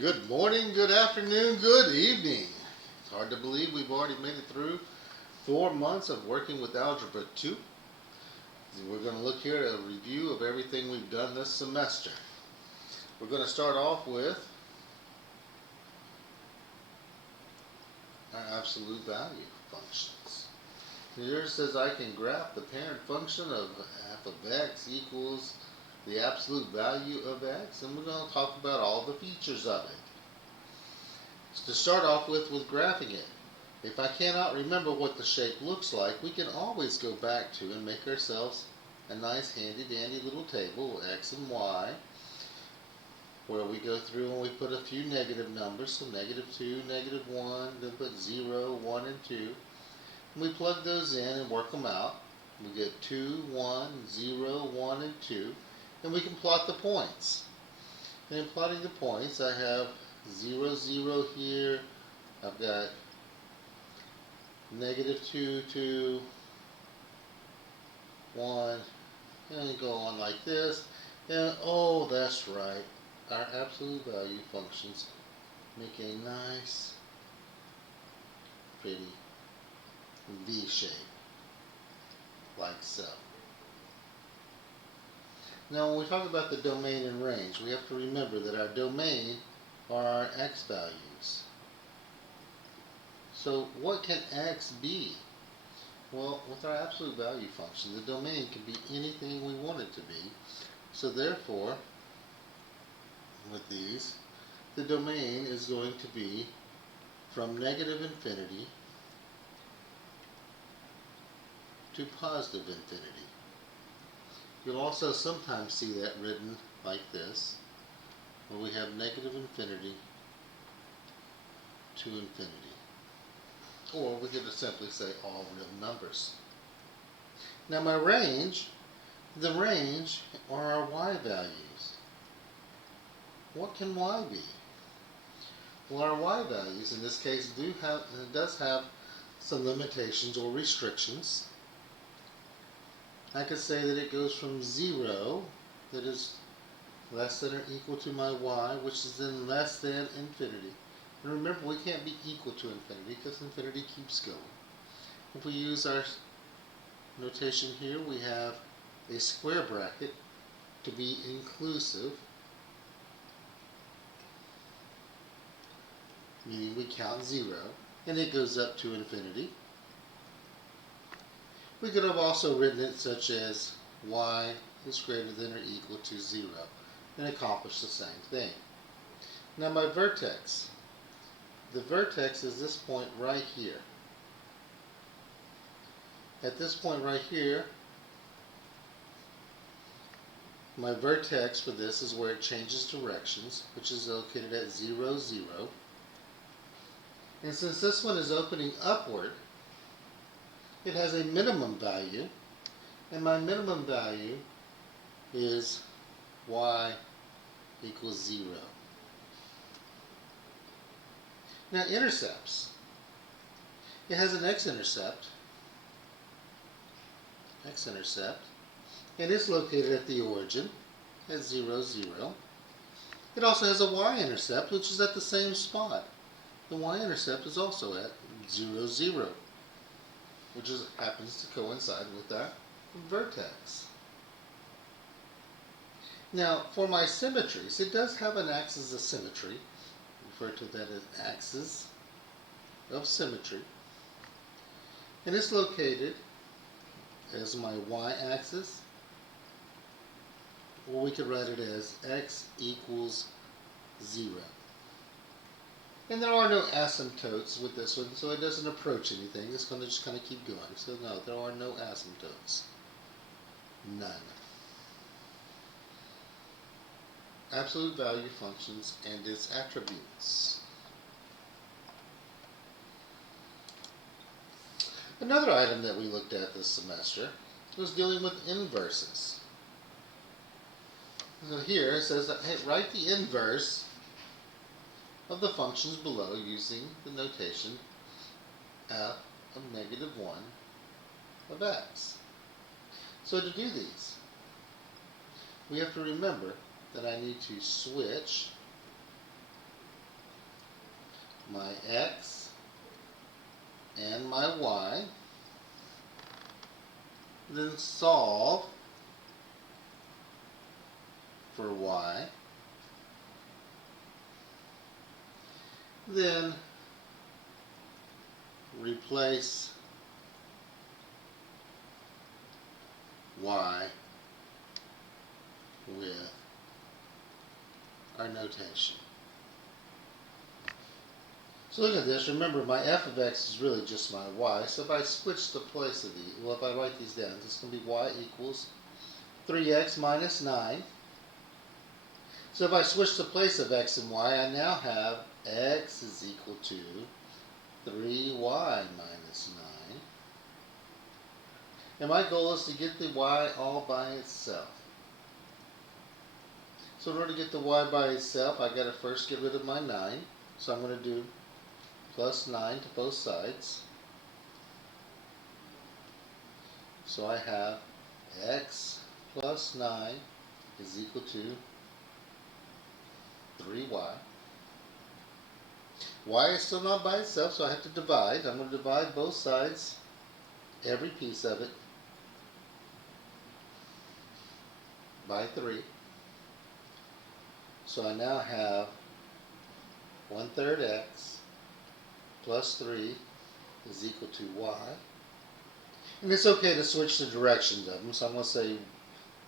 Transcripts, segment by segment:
Good morning, good afternoon, good evening. It's hard to believe we've already made it through 4 months of working with Algebra 2. We're going to look here at a review of everything we've done this semester. We're going to start off with our absolute value functions. Here it says I can graph the parent function of f of x equals the absolute value of x, and we're going to talk about all the features of it. So to start off with graphing it, if I cannot remember what the shape looks like, we can always go back to and make ourselves a nice handy dandy little table, x and y, where we go through and we put a few negative numbers, so -2, -1, then put 0, 1, and 2. And we plug those in and work them out. We get 2, 1, 0, 1, and 2. And we can plot the points. And in plotting the points, I have 0, 0 here. I've got -2, 2, 1, and go on like this. And oh, that's right. Our absolute value functions make a nice, pretty V shape, like so. Now, when we talk about the domain and range, we have to remember that our domain are our x values. So what can x be? Well, with our absolute value function, the domain can be anything we want it to be. So therefore, with these, the domain is going to be from -infinity to positive infinity. You'll also sometimes see that written like this, where we have -infinity to infinity. Or we could just simply say all real numbers. Now my range, the range are our y values. What can y be? Well, our y values in this case does have some limitations or restrictions. I could say that it goes from 0, that is less than or equal to my y, which is then less than infinity. And remember, we can't be equal to infinity because infinity keeps going. If we use our notation here, we have a square bracket to be inclusive, meaning we count 0, and it goes up to infinity. We could have also written it such as y is greater than or equal to 0 and accomplish the same thing. Now my vertex. The vertex is this point right here. At this point right here, my vertex for this is where it changes directions, which is located at 0, 0. And since this one is opening upward, it has a minimum value, and my minimum value is y equals 0. Now intercepts. It has an x-intercept, and it's located at the origin at 0, 0. It also has a y-intercept, which is at the same spot. The y-intercept is also at 0, 0. Which happens to coincide with that vertex. Now, for my symmetries, it does have an axis of symmetry. We refer to that as axis of symmetry. And it's located as my y-axis, or we could write it as x equals 0. And there are no asymptotes with this one, so it doesn't approach anything. It's going to just kind of keep going. So no, there are no asymptotes. None. Absolute value functions and its attributes. Another item that we looked at this semester was dealing with inverses. So here it says that, hey, write the inverse of the functions below using the notation f of -1 of x. So to do these, we have to remember that I need to switch my x and my y, then solve for y, then replace y with our notation. So look at this. Remember, my f of x is really just my y. So if I switch the place of these, well, if I write these down, it's going to be y equals 3x minus 9. So if I switch the place of x and y, I now have x is equal to 3y minus 9. And my goal is to get the y all by itself. So in order to get the y by itself, I got to first get rid of my 9. So I'm going to do plus 9 to both sides. So I have x plus 9 is equal to 3y. Y is still not by itself, so I have to divide. I'm going to divide both sides, every piece of it, by 3. So I now have 1/3 x plus 3 is equal to y. And it's okay to switch the directions of them. So I'm going to say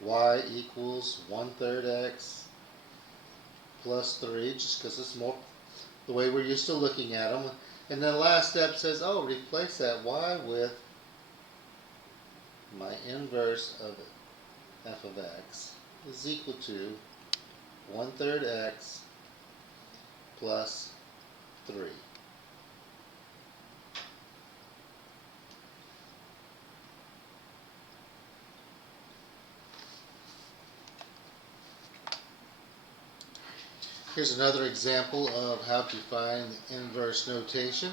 y equals 1/3 x plus 3, just because it's more the way we're used to looking at them. And then the last step says, oh, replace that y with my inverse of f of x is equal to 1/3 x plus 3. Here's another example of how to find the inverse notation.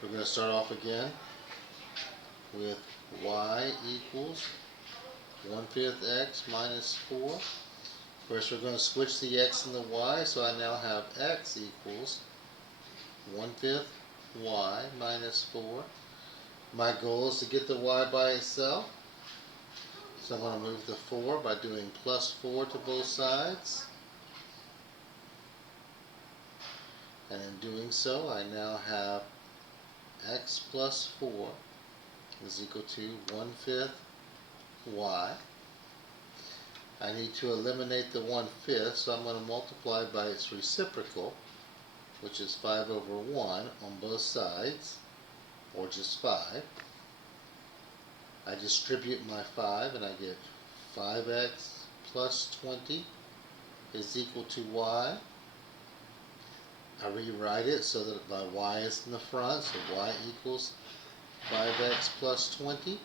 We're going to start off again with y equals 1/5 x minus 4. First we're going to switch the x and the y, so I now have x equals 1/5 y minus 4. My goal is to get the y by itself, so I'm going to move the 4 by doing plus 4 to both sides. And in doing so, I now have x plus 4 is equal to 1/5 y. I need to eliminate the 1/5, so I'm going to multiply by its reciprocal, which is 5 over 1 on both sides, or just 5. I distribute my 5 and I get 5x plus 20 is equal to y. I rewrite it so that my y is in the front, so y equals 5x plus 20.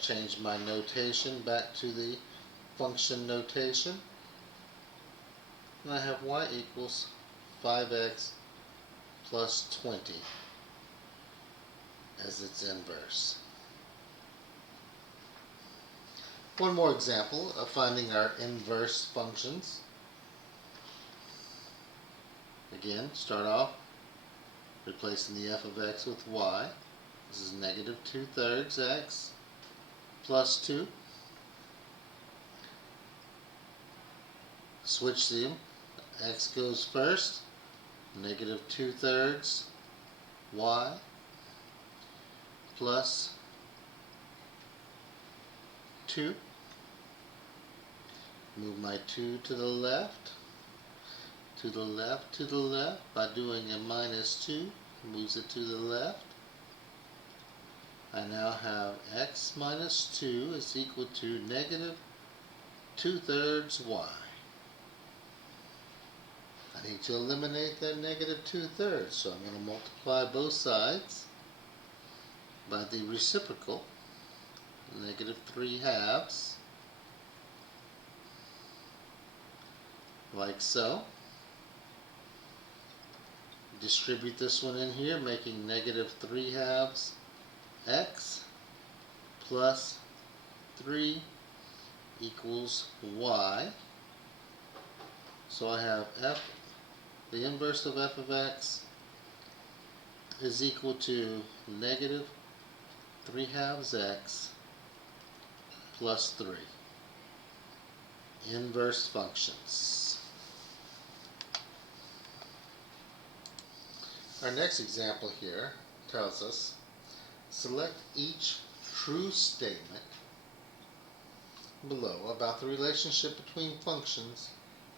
Change my notation back to the function notation. And I have y equals 5x plus 20 as its inverse. One more example of finding our inverse functions. Again, start off replacing the f of x with y. This is negative 2/3 x plus 2. Switch them. X goes first. Negative 2/3 y plus 2. Move my 2 to the left. To the left, to the left, by doing a minus 2, moves it to the left. I now have x minus 2 is equal to negative 2/3 y. I need to eliminate that negative 2/3, so I'm going to multiply both sides by the reciprocal, negative 3/2, like so. Distribute this one in here, making negative 3/2 x plus 3 equals y. So I have f the inverse of f of x is equal to negative 3/2 x plus 3. Inverse functions. Our next example here tells us select each true statement below about the relationship between functions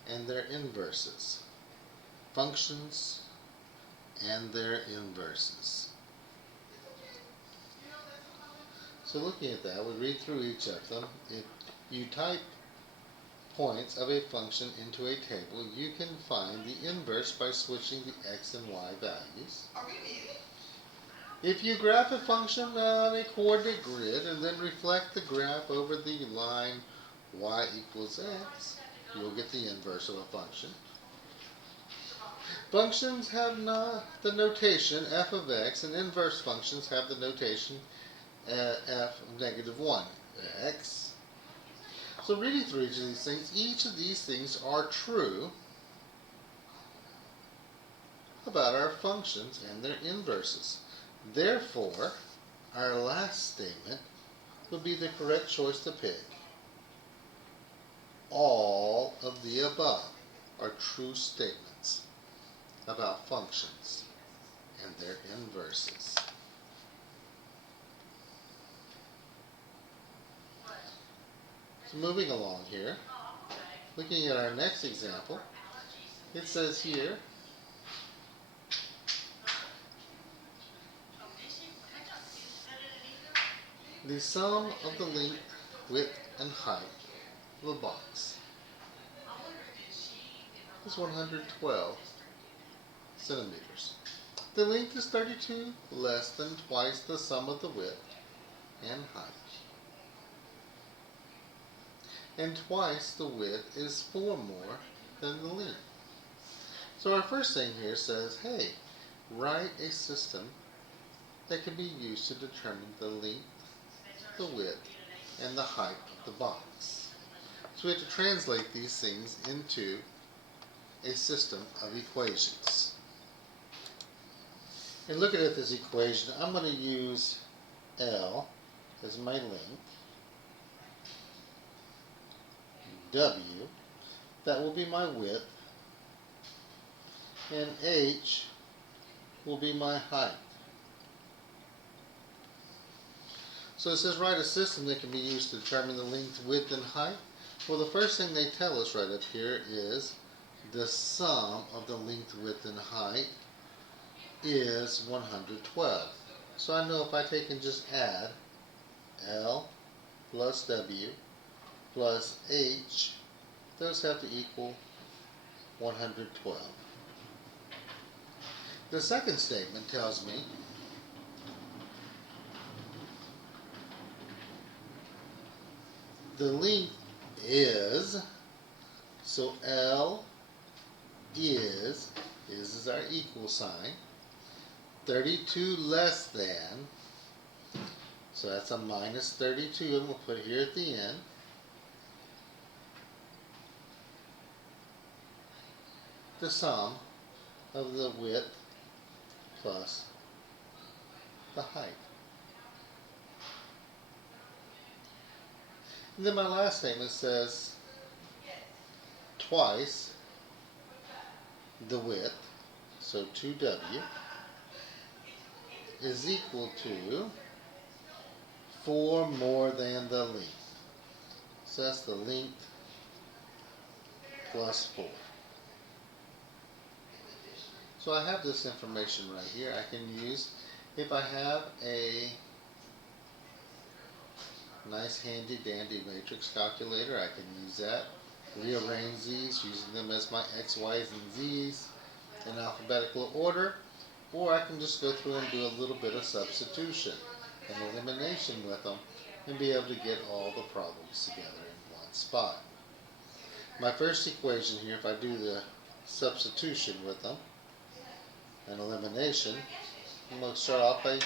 and their inverses. Functions and their inverses. So looking at that, we read through each of them. If you type points of a function into a table, you can find the inverse by switching the x and y values. If you graph a function on a coordinate grid and then reflect the graph over the line y equals x, you'll get the inverse of a function. Functions have the notation f of x, and inverse functions have the notation f of negative 1 x. So reading through each of these things are true about our functions and their inverses. Therefore, our last statement would be the correct choice to pick. All of the above are true statements about functions and their inverses. So moving along here, looking at our next example, it says here, the sum of the length, width, and height of a box is 112 centimeters. The length is 32, less than twice the sum of the width and height. And twice the width is 4 more than the length. So our first thing here says, hey, write a system that can be used to determine the length, the width, and the height of the box. So we have to translate these things into a system of equations. And looking at this equation, I'm going to use L as my length, W, that will be my width, and H will be my height. So it says write a system that can be used to determine the length, width, and height. Well, the first thing they tell us right up here is the sum of the length, width, and height is 112. So I know if I take and just add L plus W plus H, those have to equal 112. The second statement tells me the length is, so L is our equal sign, 32 less than, so that's a minus 32, and we'll put it here at the end. The sum of the width plus the height. And then my last statement says twice the width, so 2W, is equal to 4 more than the length. So that's the length plus 4. So I have this information right here I can use. If I have a nice handy dandy matrix calculator, I can use that. Rearrange these using them as my X, Y's, and Z's in alphabetical order. Or I can just go through and do a little bit of substitution and elimination with them and be able to get all the problems together in one spot. My first equation here, if I do the substitution with them and elimination, I'm going to start off by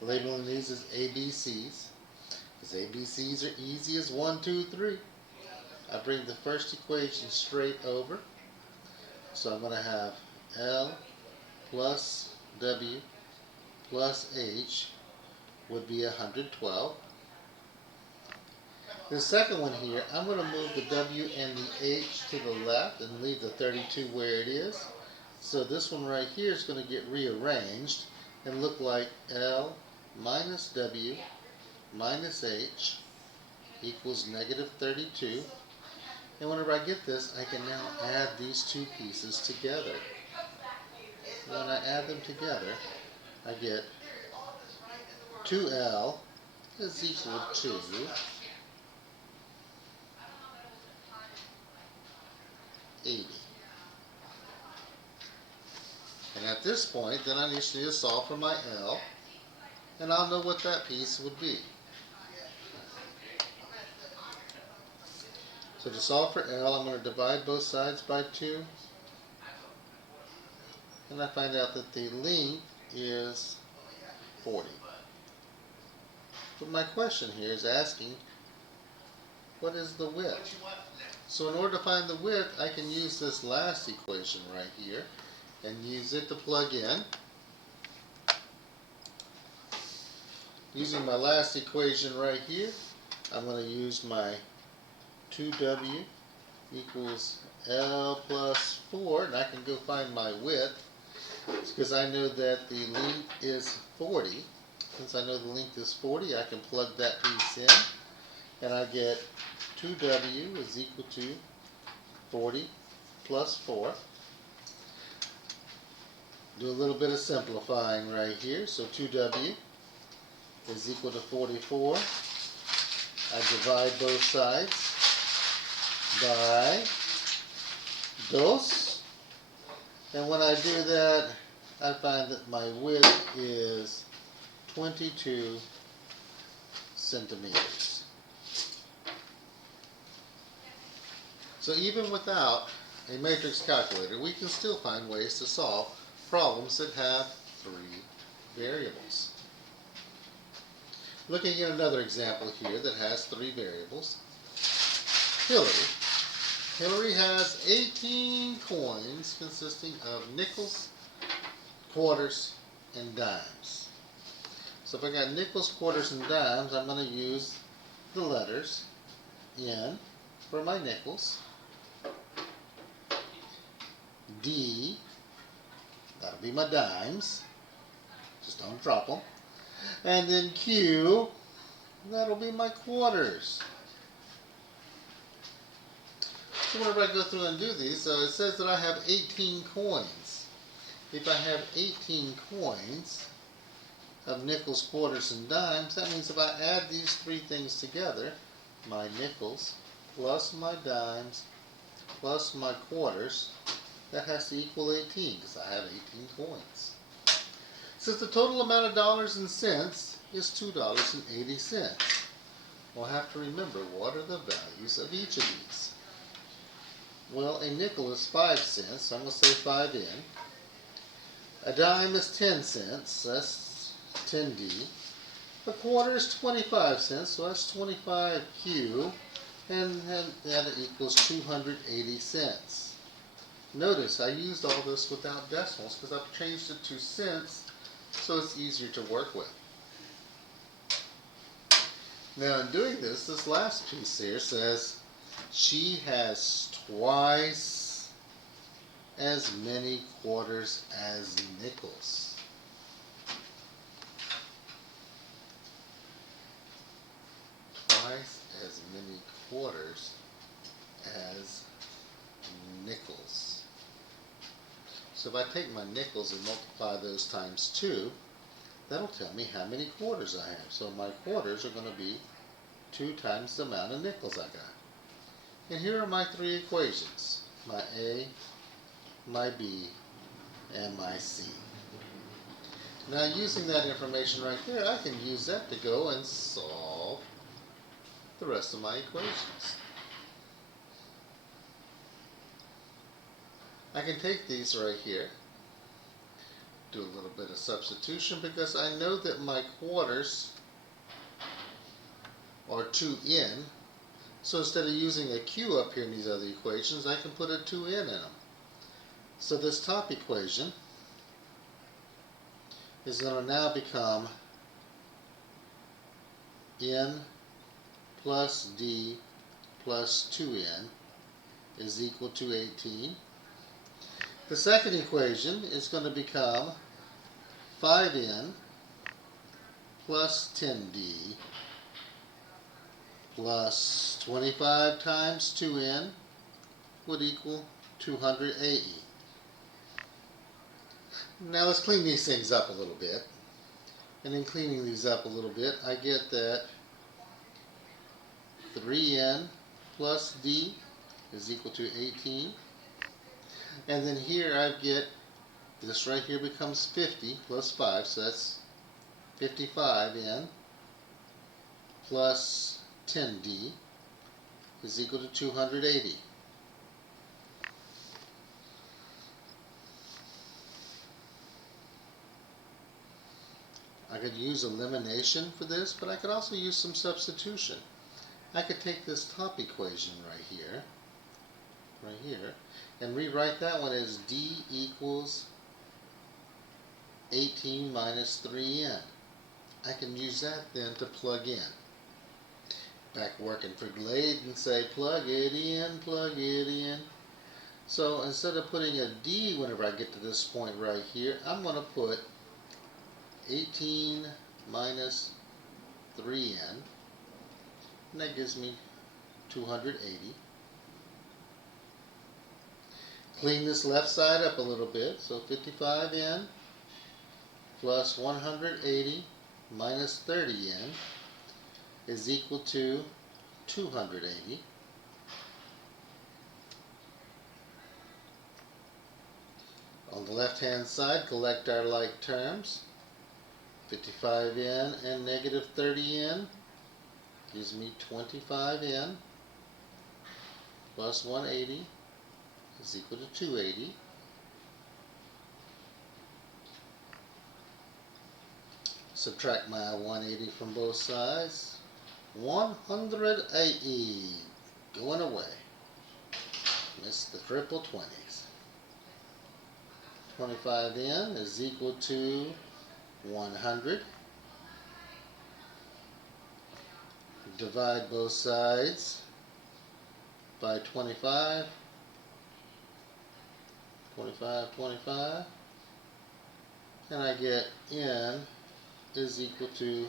labeling these as ABCs, because ABCs are easy as 1, 2, 3. I bring the first equation straight over, so I'm going to have L plus W plus H would be 112. The second one here, I'm going to move the W and the H to the left and leave the 32 where it is. So this one right here is going to get rearranged and look like L minus W minus H equals negative 32. And whenever I get this, I can now add these two pieces together. When I add them together, I get 2L is equal to 80. And at this point, then I just need to solve for my L, and I'll know what that piece would be. So to solve for L, I'm going to divide both sides by 2, and I find out that the length is 40. But my question here is asking, what is the width? So in order to find the width, I can use this last equation right here and use it to plug in. Using my last equation right here, I'm going to use my 2W equals L plus 4, and I can go find my width because I know that the length is 40. Since I know the length is 40, I can plug that piece in, and I get 2W is equal to 40 plus 4. Do a little bit of simplifying right here. So 2W is equal to 44. I divide both sides by 2. And when I do that, I find that my width is 22 centimeters. So even without a matrix calculator, we can still find ways to solve problems that have 3 variables. Looking at another example here that has 3 variables. Hillary has 18 coins consisting of nickels, quarters, and dimes. So if I got nickels, quarters, and dimes, I'm going to use the letters N for my nickels, D, that'll be my dimes, just don't drop them, and then Q, that'll be my quarters. So whenever I go through and do these, it says that I have 18 coins. If I have 18 coins of nickels, quarters, and dimes, that means if I add these 3 things together, my nickels plus my dimes plus my quarters, that has to equal 18 because I have 18 coins. Since the total amount of dollars and cents is $2.80, we'll have to remember what are the values of each of these. Well, a nickel is 5 cents, so I'm going to say 5 N. A dime is 10 cents, that's 10D. A quarter is 25 cents, so that's 25 Q, and that equals 280 cents. Notice I used all this without decimals because I've changed it to cents, so it's easier to work with. Now in doing this, this last piece here says she has twice as many quarters as nickels. Twice as many quarters as nickels. So if I take my nickels and multiply those times 2, that'll tell me how many quarters I have. So my quarters are going to be 2 times the amount of nickels I got. And here are my 3 equations, my A, my B, and my C. Now using that information right there, I can use that to go and solve the rest of my equations. I can take these right here, do a little bit of substitution because I know that my quarters are 2N. So instead of using a Q up here in these other equations, I can put a 2N in them. So this top equation is going to now become n plus d plus 2n is equal to 18. The second equation is going to become 5n plus 10d plus 25 times 2n would equal 280. Now let's clean these things up a little bit. And in cleaning these up a little bit, I get that 3n plus d is equal to 18. And then here I get, this right here becomes 50 plus 5, so that's 55n plus 10d is equal to 280. I could use elimination for this, but I could also use some substitution. I could take this top equation right here, and rewrite that one as d equals 18 minus 3n. I can use that then to plug in. Back working for Glade and say plug it in, plug it in. So instead of putting a d whenever I get to this point right here, I'm going to put 18 minus 3n, and that gives me 280. Clean this left side up a little bit, so 55n plus 180 minus 30n is equal to 280. On the left hand side, collect our like terms. 55n and negative 30n gives me 25n plus 180 is equal to 280. Subtract my 180 from both sides. 180 going away. Miss the triple 20s. 25n is equal to 100. Divide both sides by 25. 25, 25. And I get n is equal to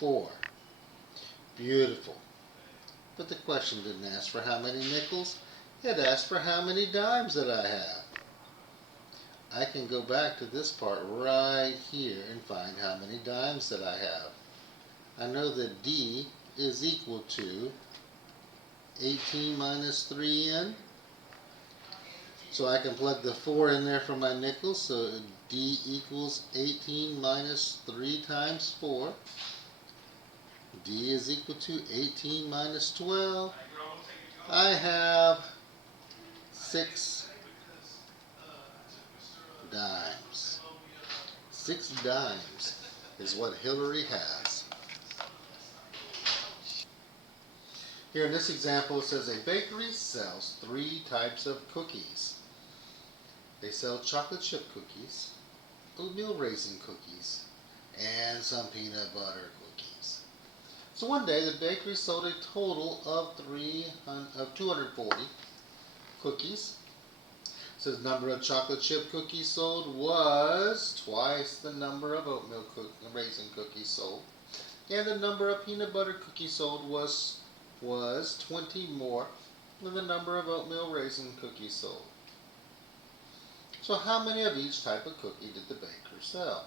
4. Beautiful. But the question didn't ask for how many nickels. It asked for how many dimes that I have. I can go back to this part right here and find how many dimes that I have. I know that d is equal to 18 minus 3n. So I can plug the 4 in there for my nickels. So d equals 18 minus 3 times 4. D is equal to 18 minus 12. I have 6 dimes. 6 dimes is what Hillary has. Here in this example it says a bakery sells 3 types of cookies. They sell chocolate chip cookies, oatmeal raisin cookies, and some peanut butter cookies. So one day the bakery sold a total of 240 cookies. It says the number of chocolate chip cookies sold was twice the number of oatmeal raisin cookies sold. And the number of peanut butter cookies sold was 20 more than the number of oatmeal raisin cookies sold. So how many of each type of cookie did the baker sell?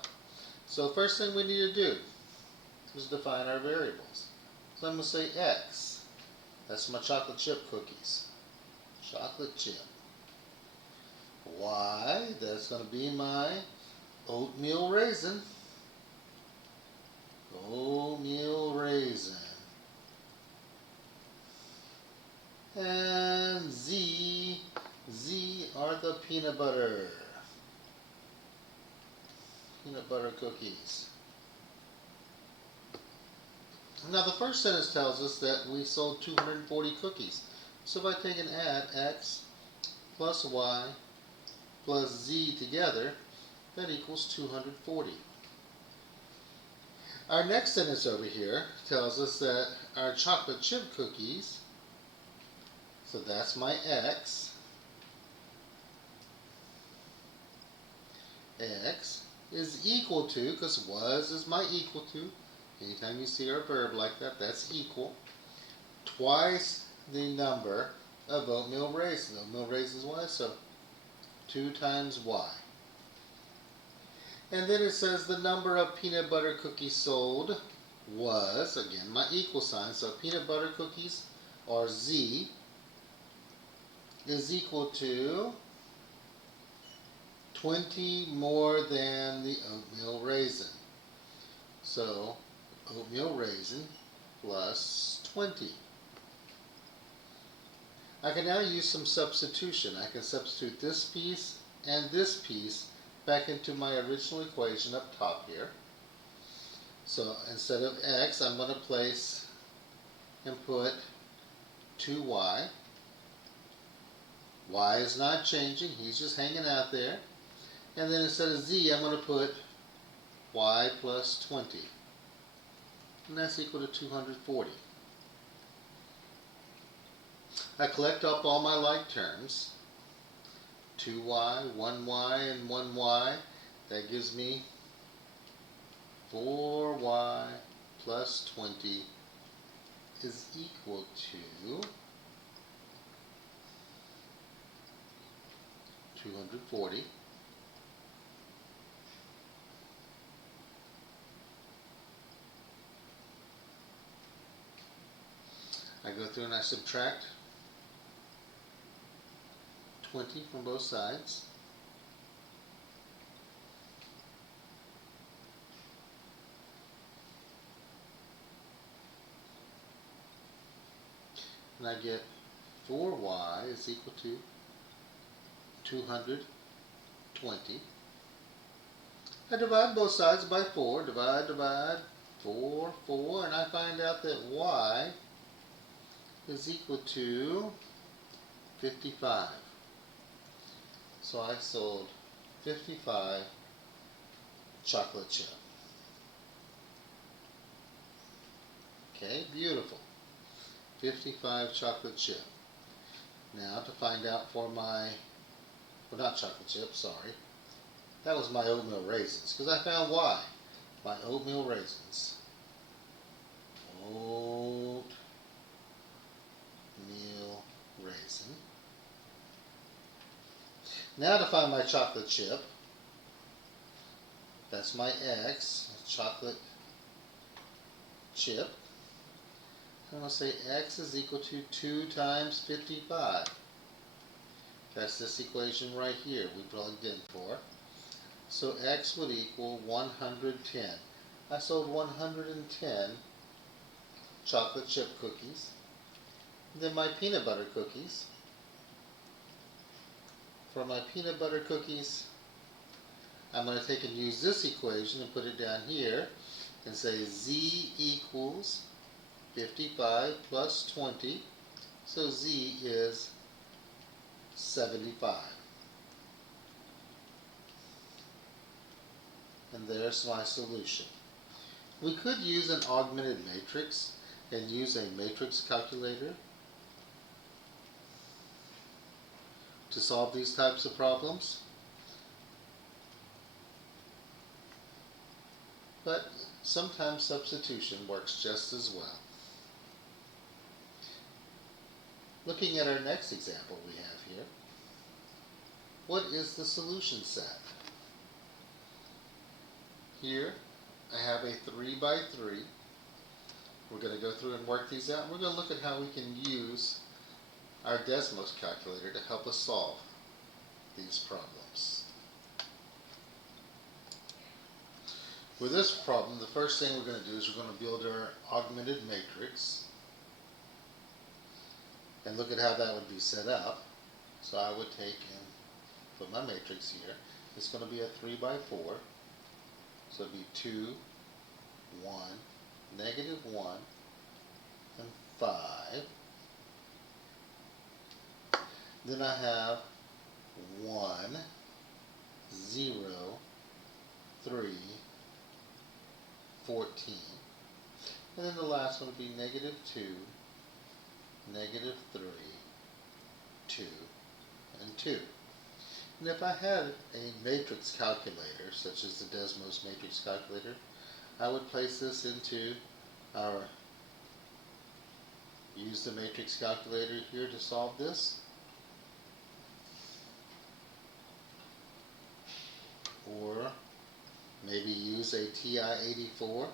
So first thing we need to do is define our variables. So I'm going to say X. That's my chocolate chip cookies. Chocolate chip. Y, that's going to be my oatmeal raisin. Oatmeal raisin. And Z are the peanut butter cookies. Now the first sentence tells us that we sold 240 cookies. So if I take and add X plus Y plus z together, that equals 240. Our next sentence over here tells us that our chocolate chip cookies, so that's my x, x is equal to, because was is my equal to, anytime you see our verb like that, that's equal, twice the number of oatmeal raisins. Oatmeal raisins y, so 2 times y. And then it says the number of peanut butter cookies sold was, again, my equal sign, so peanut butter cookies, or z, is equal to 20 more than the oatmeal raisin. So, oatmeal raisin plus 20. I can now use some substitution. I can substitute this piece and this piece back into my original equation up top here. So instead of x, I'm going to place and put 2y. Y is not changing, he's just hanging out there. And then instead of z, I'm going to put y plus 20. And that's equal to 240. I collect up all my like terms. 2y, 1y, and 1y. That gives me 4y plus 20 is equal to 240. I go through and I subtract 20 from both sides. And I get 4y is equal to 220. I divide both sides by 4. Divide, 4, 4. And I find out that y is equal to 55. So I sold 55 chocolate chip. Okay, beautiful. 55 chocolate chip. Now to find out for my, well, not chocolate chip, sorry. That was my oatmeal raisins, because I found y. My oatmeal raisins. Oatmeal raisin. Now to find my chocolate chip. That's my x, chocolate chip. I'm going to say x is equal to 2 times 55. That's this equation right here we plugged in for. So x would equal 110. I sold 110 chocolate chip cookies. Then my peanut butter cookies. For my peanut butter cookies, I'm going to take and use this equation and put it down here and say z equals 55 plus 20, so z is 75. And there's my solution. We could use an augmented matrix and use a matrix calculator to solve these types of problems. But sometimes substitution works just as well. Looking at our next example we have here, what is the solution set? Here I have a 3 by 3. We're going to go through and work these out. We're going to look at how we can use our Desmos calculator to help us solve these problems. With this problem, the first thing we're going to do is we're going to build our augmented matrix and look at how that would be set up. So I would take and put my matrix here. It's going to be a 3 by 4. So it would be 2, 1, negative 1, and 5. Then I have 1, 3, 14. And then the last one would be negative 2, negative 3, 2, and 2. And if I had a matrix calculator, such as the Desmos matrix calculator, I would place this into our, use the matrix calculator here to solve this. Or maybe use a TI-84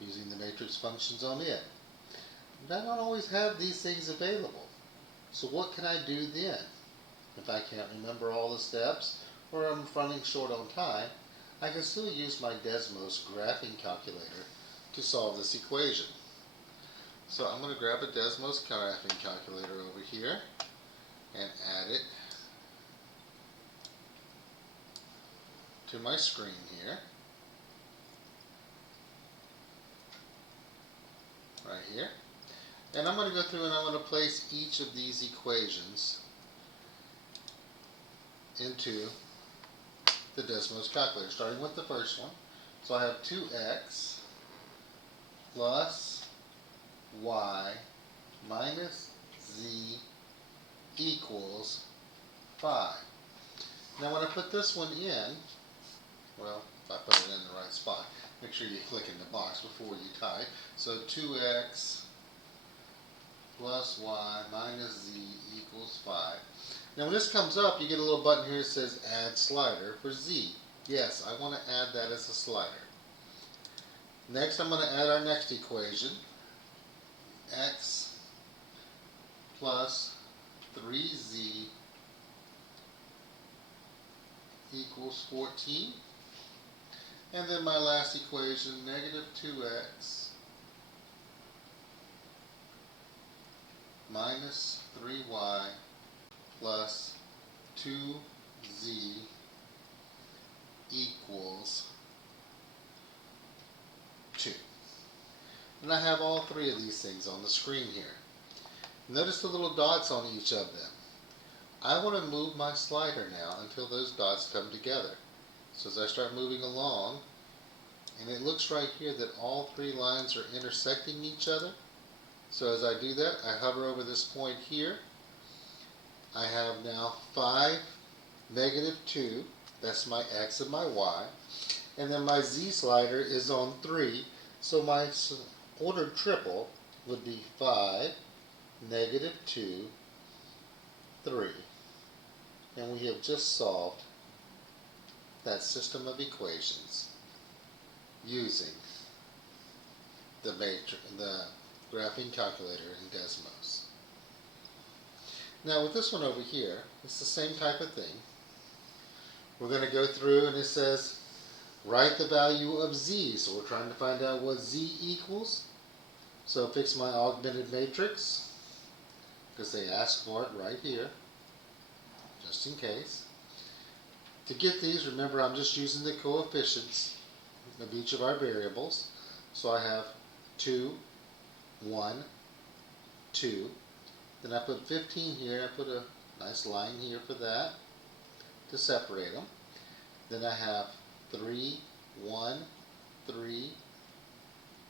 using the matrix functions on it. But I don't always have these things available. So what can I do then? If I can't remember all the steps or I'm running short on time, I can still use my Desmos graphing calculator to solve this equation. So I'm going to grab a Desmos graphing calculator over here and add it to my screen here. Right here. And I'm going to go through and I'm going to place each of these equations into the Desmos calculator, starting with the first one. So I have 2x plus y minus z equals 5. Now when I put this one in, well, if I put it in the right spot, make sure you click in the box before you type. So 2x plus y minus z equals 5. Now when this comes up, you get a little button here that says add slider for z. Yes, I want to add that as a slider. Next, I'm going to add our next equation. X plus 3z equals 14. And then my last equation, negative 2x minus 3y plus 2z equals 2. And I have all three of these things on the screen here. Notice the little dots on each of them. I want to move my slider now until those dots come together. So as I start moving along, and it looks right here that all three lines are intersecting each other. So as I do that, I hover over this point here. I have now 5, negative 2, that's my x and my y. And then my z slider is on 3, so my ordered triple would be 5, negative 2, 3. And we have just solved that system of equations using the graphing calculator in Desmos. Now with this one over here, it's the same type of thing. We're going to go through and it says write the value of z. So we're trying to find out what z equals. So fix my augmented matrix, because they ask for it right here, just in case. To get these, remember I'm just using the coefficients of each of our variables. So I have 2, 1, 2. Then I put 15 here. I put a nice line here for that to separate them. Then I have 3, 1, 3,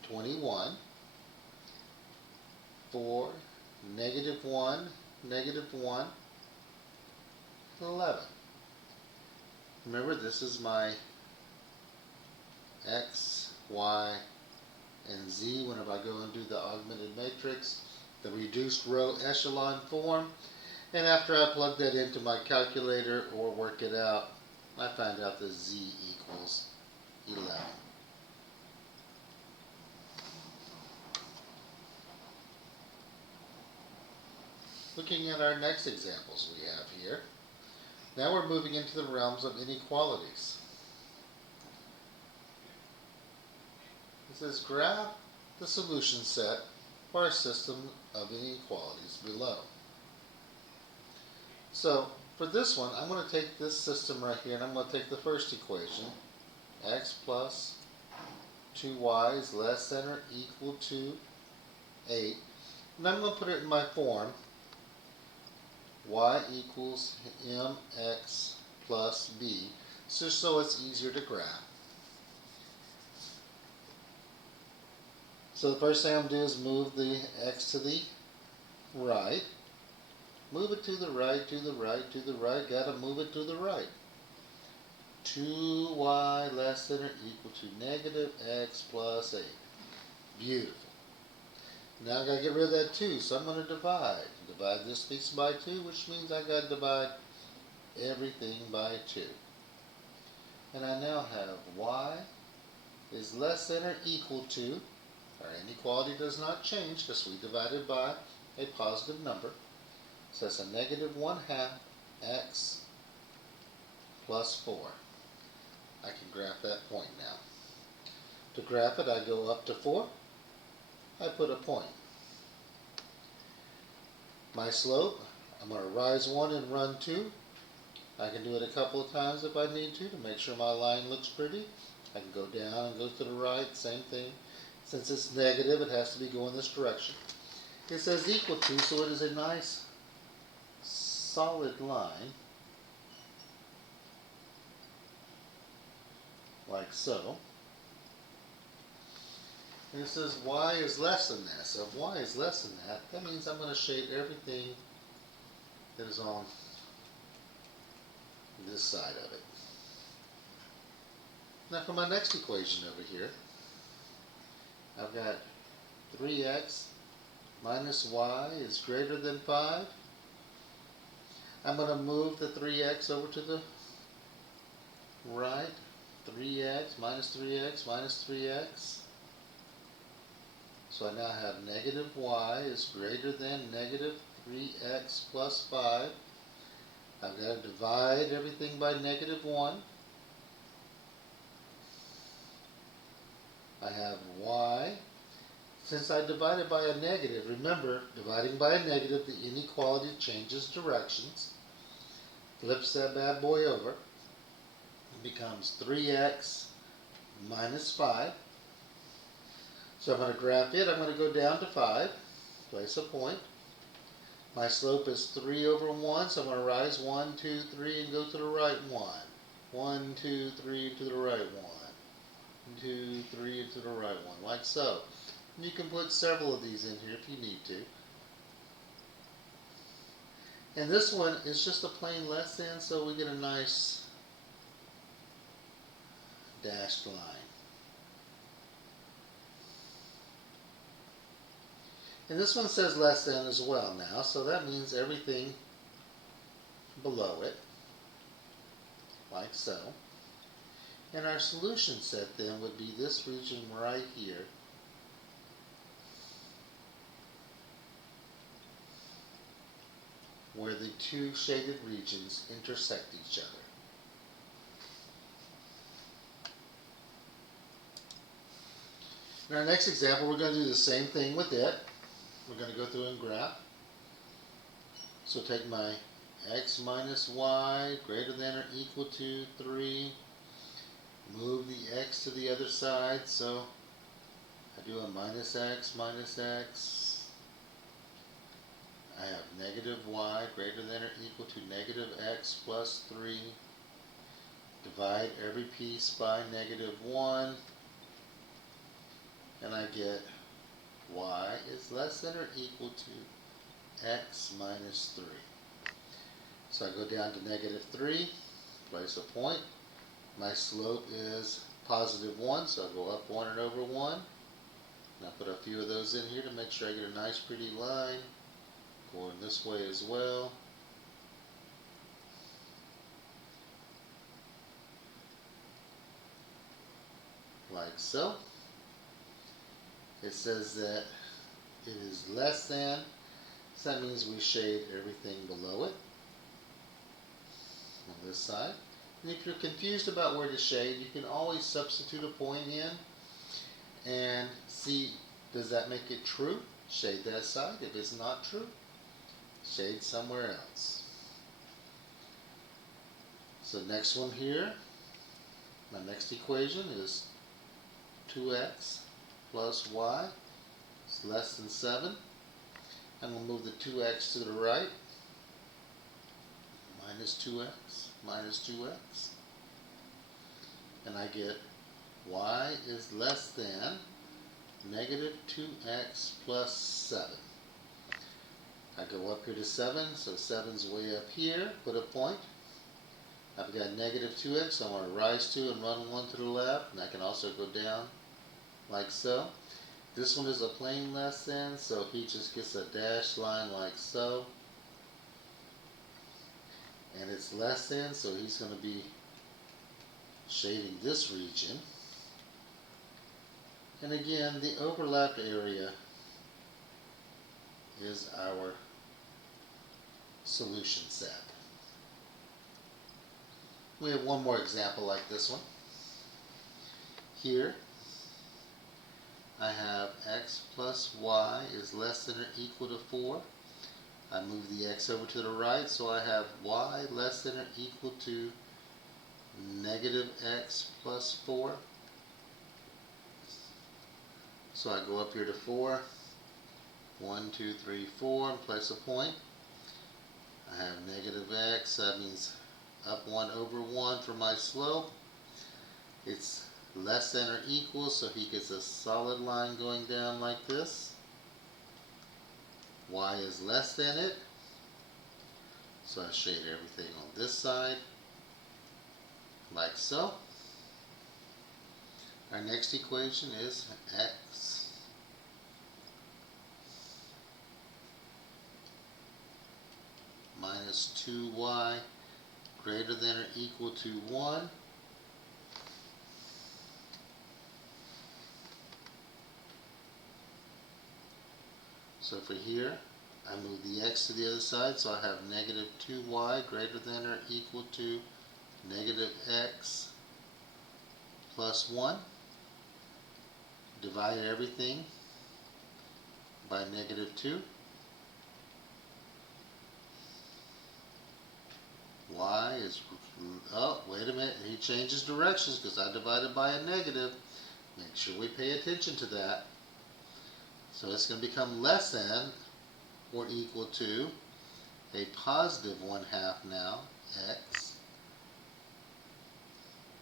21. 4, negative 1, negative 1, 11. Remember, this is my x, y, and z whenever I go and do the augmented matrix, the reduced row echelon form. And after I plug that into my calculator or work it out, I find out that z equals 11. Looking at our next examples we have here, now we're moving into the realms of inequalities. It says graph the solution set for a system of inequalities below. So for this one, I'm going to take this system right here and I'm going to take the first equation, x plus 2y is less than or equal to 8, and I'm going to put it in my form y equals mx plus b. just so it's easier to graph. So the first thing I'm going to do is move the x to the right. Move it to the right, to the right, to the right. Got to move it to the right. 2y less than or equal to negative x plus 8. Beautiful. Now I got to get rid of that 2, so I'm going to divide. Divide this piece by 2, which means I got to divide everything by 2. And I now have y is less than or equal to, our inequality does not change because we divided by a positive number. So that's a negative 1/2 x plus 4. I can graph that point now. To graph it, I go up to 4. I put a point. My slope, I'm going to rise 1 and run 2. I can do it a couple of times if I need to make sure my line looks pretty. I can go down and go to the right, same thing. Since it's negative, it has to be going this direction. It says equal to, so it is a nice solid line, like so. And it says y is less than that. So if y is less than that, that means I'm going to shade everything that is on this side of it. Now for my next equation over here, I've got 3x minus y is greater than 5. I'm going to move the 3x over to the right. 3x minus 3x minus 3x. So I now have negative y is greater than negative 3x plus 5. I've got to divide everything by negative 1. I have y. Since I divided by a negative, remember, dividing by a negative, the inequality changes directions. Flips that bad boy over. It becomes 3x minus 5. So I'm going to graph it. I'm going to go down to 5. Place a point. My slope is 3 over 1, so I'm going to rise 1, 2, 3, and go to the right 1. 1, 2, 3, to the right 1. 2, 3, and to the right 1, like so. And you can put several of these in here if you need to. And this one is just a plain less than, so we get a nice dashed line. And this one says less than as well now, so that means everything below it, like so. And our solution set then would be this region right here, where the two shaded regions intersect each other. In our next example, we're going to do the same thing with it. We're going to go through and graph. So take my x minus y greater than or equal to 3. Move the x to the other side. So I do a minus x minus x. I have negative y greater than or equal to negative x plus 3. Divide every piece by negative 1. And I get y is less than or equal to x minus 3. So I go down to negative 3, place a point. My slope is positive 1, so I'll go up 1 and over 1. And I'll put a few of those in here to make sure I get a nice pretty line going this way as well. Like so. It says that it is less than, so that means we shade everything below it on this side. And if you're confused about where to shade, you can always substitute a point in and see, does that make it true? Shade that side. If it's not true, shade somewhere else. So next one here, my next equation is 2x plus y is less than 7. I'm going to move the 2x to the right. Minus 2x, minus 2x. and I get y is less than negative 2x plus 7. I go up here to 7, so 7's way up here, put a point. I've got negative 2x, so I want to rise 2 and run 1 to the left, and I can also go down like so. This one is a plain less than, so he just gets a dashed line like so. And it's less than, so he's going to be shading this region. And again, the overlap area is our solution set. We have one more example like this one. Here, I have x plus y is less than or equal to 4. I move the x over to the right, so I have y less than or equal to negative x plus 4. So I go up here to 4. 1, 2, 3, 4, and place a point. I have negative x, that means up 1 over 1 for my slope. It's less than or equal, so he gets a solid line going down like this. Y is less than it, so I shade everything on this side, like so. Our next equation is x minus 2y greater than or equal to 1. So for here, I move the x to the other side, so I have negative 2y greater than or equal to negative x plus 1. Divide everything by negative 2. Y is, oh, wait a minute, he changes directions because I divided by a negative. Make sure we pay attention to that. So it's going to become less than or equal to a positive 1/2 now, x.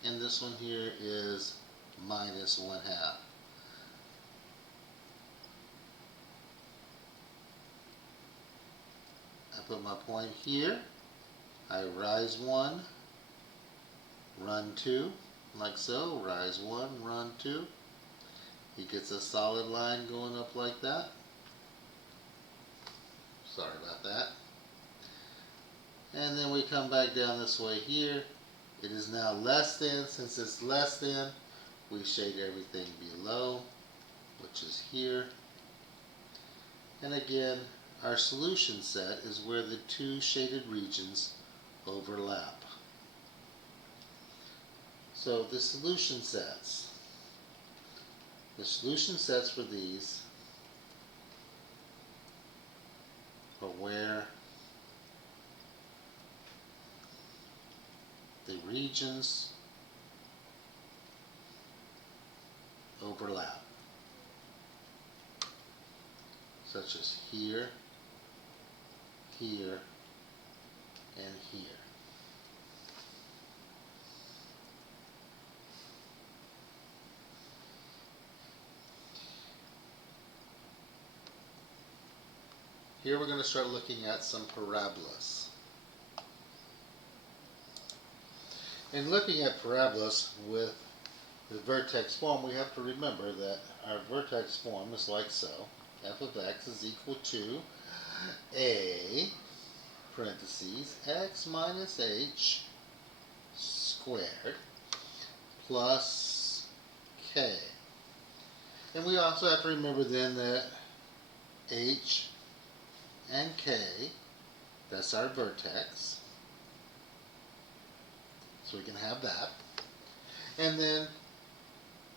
And this one here is minus 1/2. I put my point here. I rise 1, run 2, like so. Rise 1, run 2. He gets a solid line going up like that. Sorry about that. And then we come back down this way here. It is now less than. Since it's less than, we shade everything below, which is here. And again, our solution set is where the two shaded regions overlap. So the solution sets for these are where the regions overlap, such as here, here, and here. Here we're going to start looking at some parabolas. In looking at parabolas with the vertex form, we have to remember that our vertex form is like so. F of x is equal to a, parentheses, x minus h squared plus k. And we also have to remember then that h and k, that's our vertex. So we can have that. And then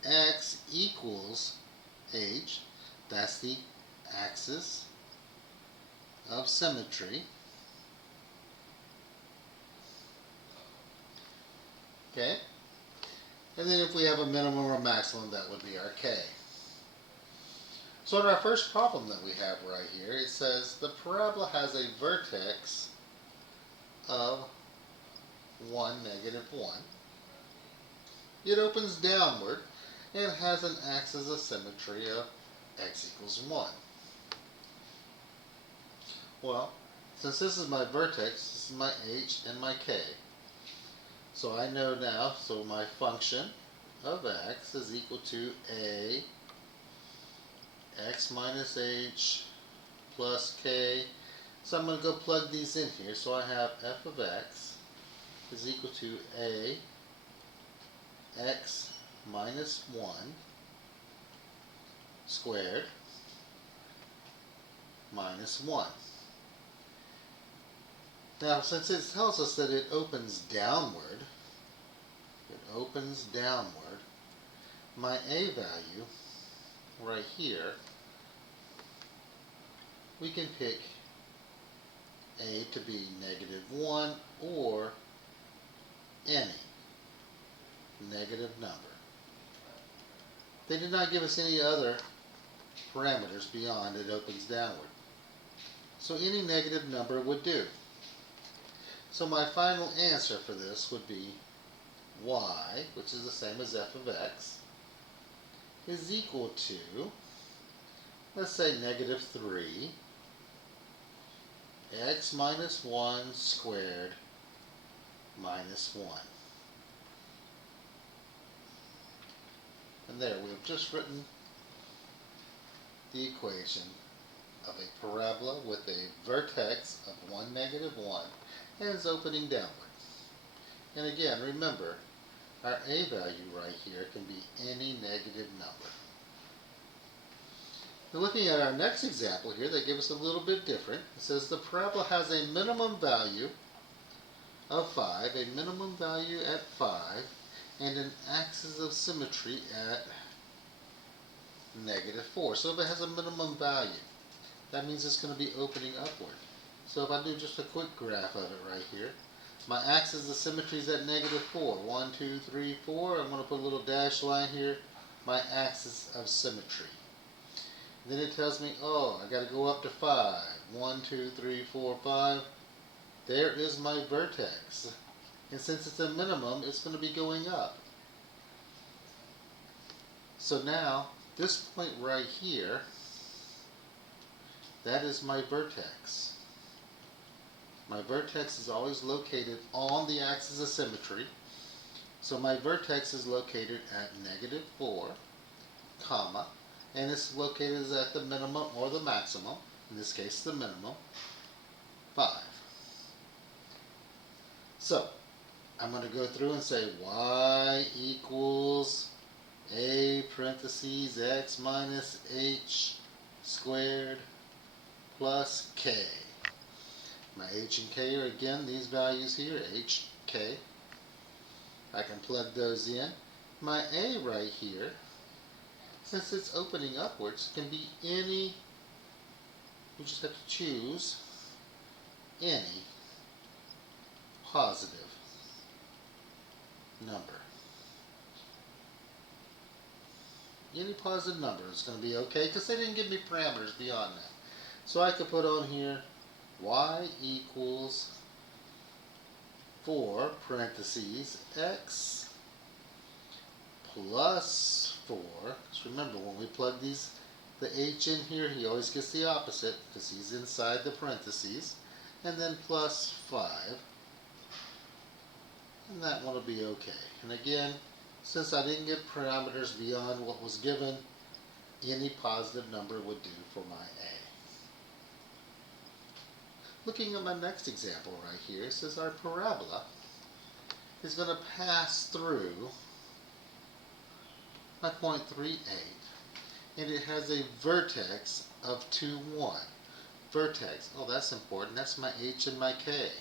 x equals h, that's the axis of symmetry. Okay? And then if we have a minimum or maximum, that would be our k. So in our first problem that we have right here, it says the parabola has a vertex of 1, negative 1, it opens downward and has an axis of symmetry of x equals 1. Well, since this is my vertex, this is my h and my k. So I know now, so my function of x is equal to a x minus h plus k. So I'm going to go plug these in here. So I have f of x is equal to a x minus 1 squared minus 1. Now, since it tells us that it opens downward, my a value right here, we can pick a to be -1 or any negative number. They did not give us any other parameters beyond it opens downward. So any negative number would do. So my final answer for this would be y, which is the same as f of x, is equal to, let's say, -3 x minus 1 squared minus 1. And there, we've just written the equation of a parabola with a vertex of 1, -1, and it's opening downward. And again, remember, our a value right here can be any negative number. Now looking at our next example here, they give us a little bit different. It says the parabola has a minimum value of 5, a minimum value at 5, and an axis of symmetry at -4. So if it has a minimum value, that means it's going to be opening upward. So if I do just a quick graph of it right here, my axis of symmetry is at -4. 1, 2, 3, 4. I'm going to put a little dash line here, my axis of symmetry. Then it tells me, oh, I got to go up to 5. 1, 2, 3, 4, 5. There is my vertex. And since it's a minimum, it's going to be going up. So now, this point right here, that is my vertex. My vertex is always located on the axis of symmetry. So my vertex is located at -4, comma, and it's located at the minimum or the maximum, in this case the minimum, 5. So, I'm going to go through and say y equals a parentheses x minus h squared plus k. My h and k are again these values here, h, k. I can plug those in. My a right here, since it's opening upwards, can be any, you just have to choose any positive number. Any positive number is going to be okay because they didn't give me parameters beyond that. So I could put on here y equals 4 parentheses x plus 4. Just remember, when we plug the h in here, he always gets the opposite because he's inside the parentheses. And then plus 5. And that one will be okay. And again, since I didn't get parameters beyond what was given, any positive number would do for my a. Looking at my next example right here, it says our parabola is going to pass through my point 3, 8, and it has a vertex of 2, 1. Vertex, oh that's important, that's my h and my k.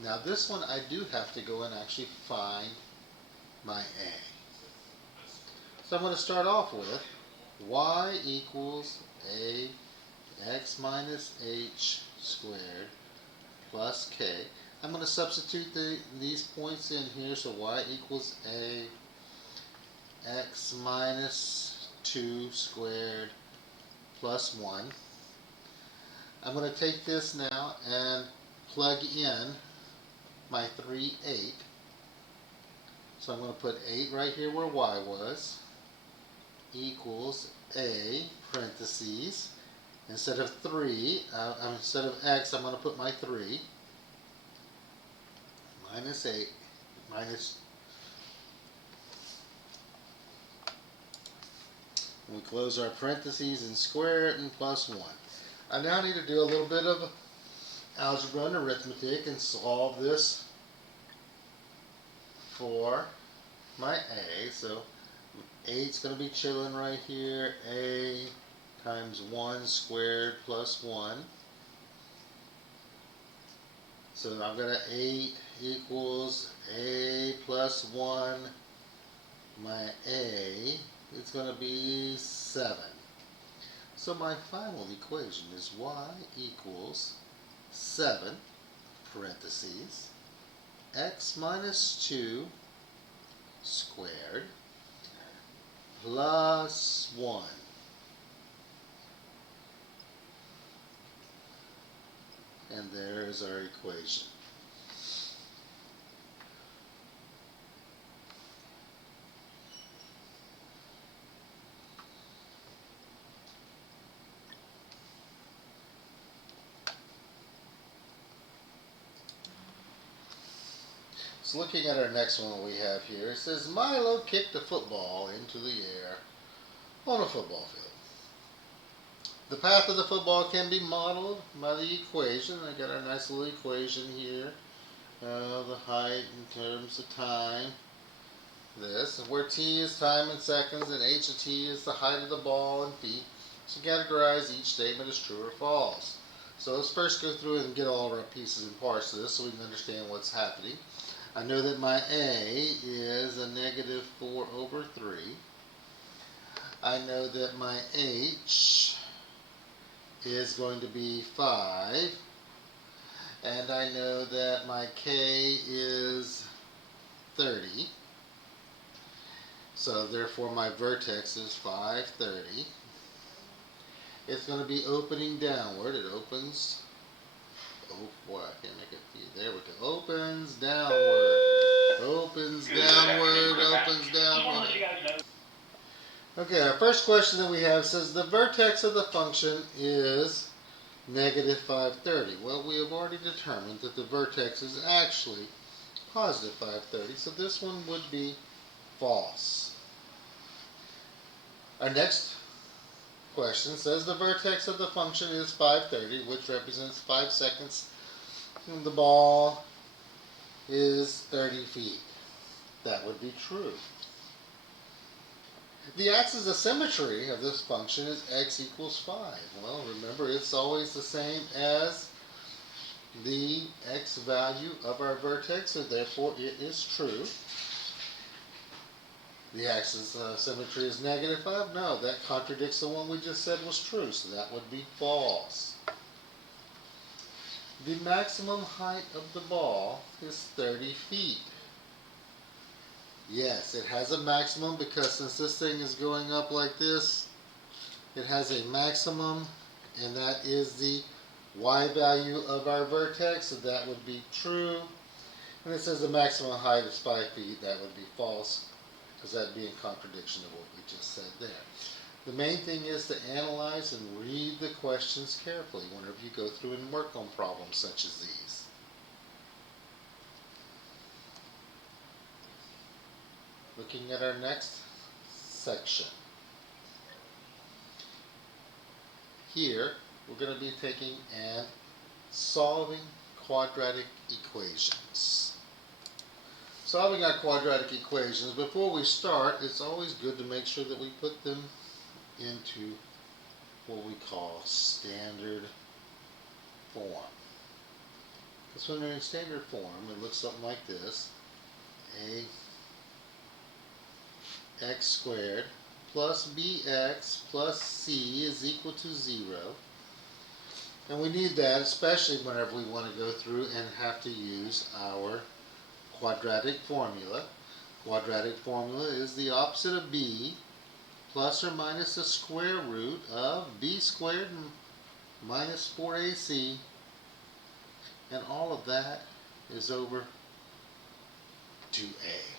Now this one I do have to go and actually find my a. So I'm going to start off with y equals a x minus h squared plus k. I'm going to substitute these points in here, so y equals a x minus 2 squared plus 1. I'm going to take this now and plug in my 3, 8. So I'm going to put 8 right here where y was, equals a, parentheses. Instead of 3, instead of x, I'm going to put my 3, minus 8, minus, we close our parentheses and square it, and plus 1. I now need to do a little bit of algebra and arithmetic and solve this for my a. So 8's going to be chilling right here. A times 1 squared plus 1. So I've got 8 equals a plus 1. My a is going to be 7. So my final equation is y equals 7, parentheses, x minus 2 squared plus 1. And there's our equation. So looking at our next one we have here, it says Milo kicked a football into the air on a football field. The path of the football can be modeled by the equation. I got our nice little equation here. The height in terms of time. This, where t is time in seconds and h of t is the height of the ball in feet. So categorize each statement as true or false. So let's first go through and get all of our pieces and parts of this so we can understand what's happening. I know that my a is a negative 4 over 3. I know that my h is going to be 5. And I know that my k is 30. So therefore my vertex is 530. It's going to be opening downward. It opens, oh boy, I can't make it, there we go, opens downward, opens downward, opens downward. Okay, our first question that we have says the vertex of the function is negative 530. Well, we have already determined that the vertex is actually positive 530, so this one would be false. Our next question says the vertex of the function is 530, which represents 5 seconds, and the ball is 30 feet. That would be true. The axis of symmetry of this function is x equals 5. Well, remember, it's always the same as the x value of our vertex, so therefore it is true. The axis of symmetry is negative 5. No, that contradicts the one we just said was true, so that would be false. The maximum height of the ball is 30 feet. Yes, it has a maximum because since this thing is going up like this, it has a maximum, and that is the y value of our vertex, so that would be true. And it says the maximum height is 5 feet. That would be false, because that would be in contradiction of what we just said there. The main thing is to analyze and read the questions carefully whenever you go through and work on problems such as these. Looking at our next section. Here, we're going to be taking and solving quadratic equations. Solving our quadratic equations, before we start, it's always good to make sure that we put them into what we call standard form. Because when they're in standard form, it looks something like this. X squared plus bx plus c is equal to 0. And we need that, especially whenever we want to go through and have to use our quadratic formula. Quadratic formula is the opposite of b plus or minus the square root of b squared minus 4ac, and all of that is over 2a.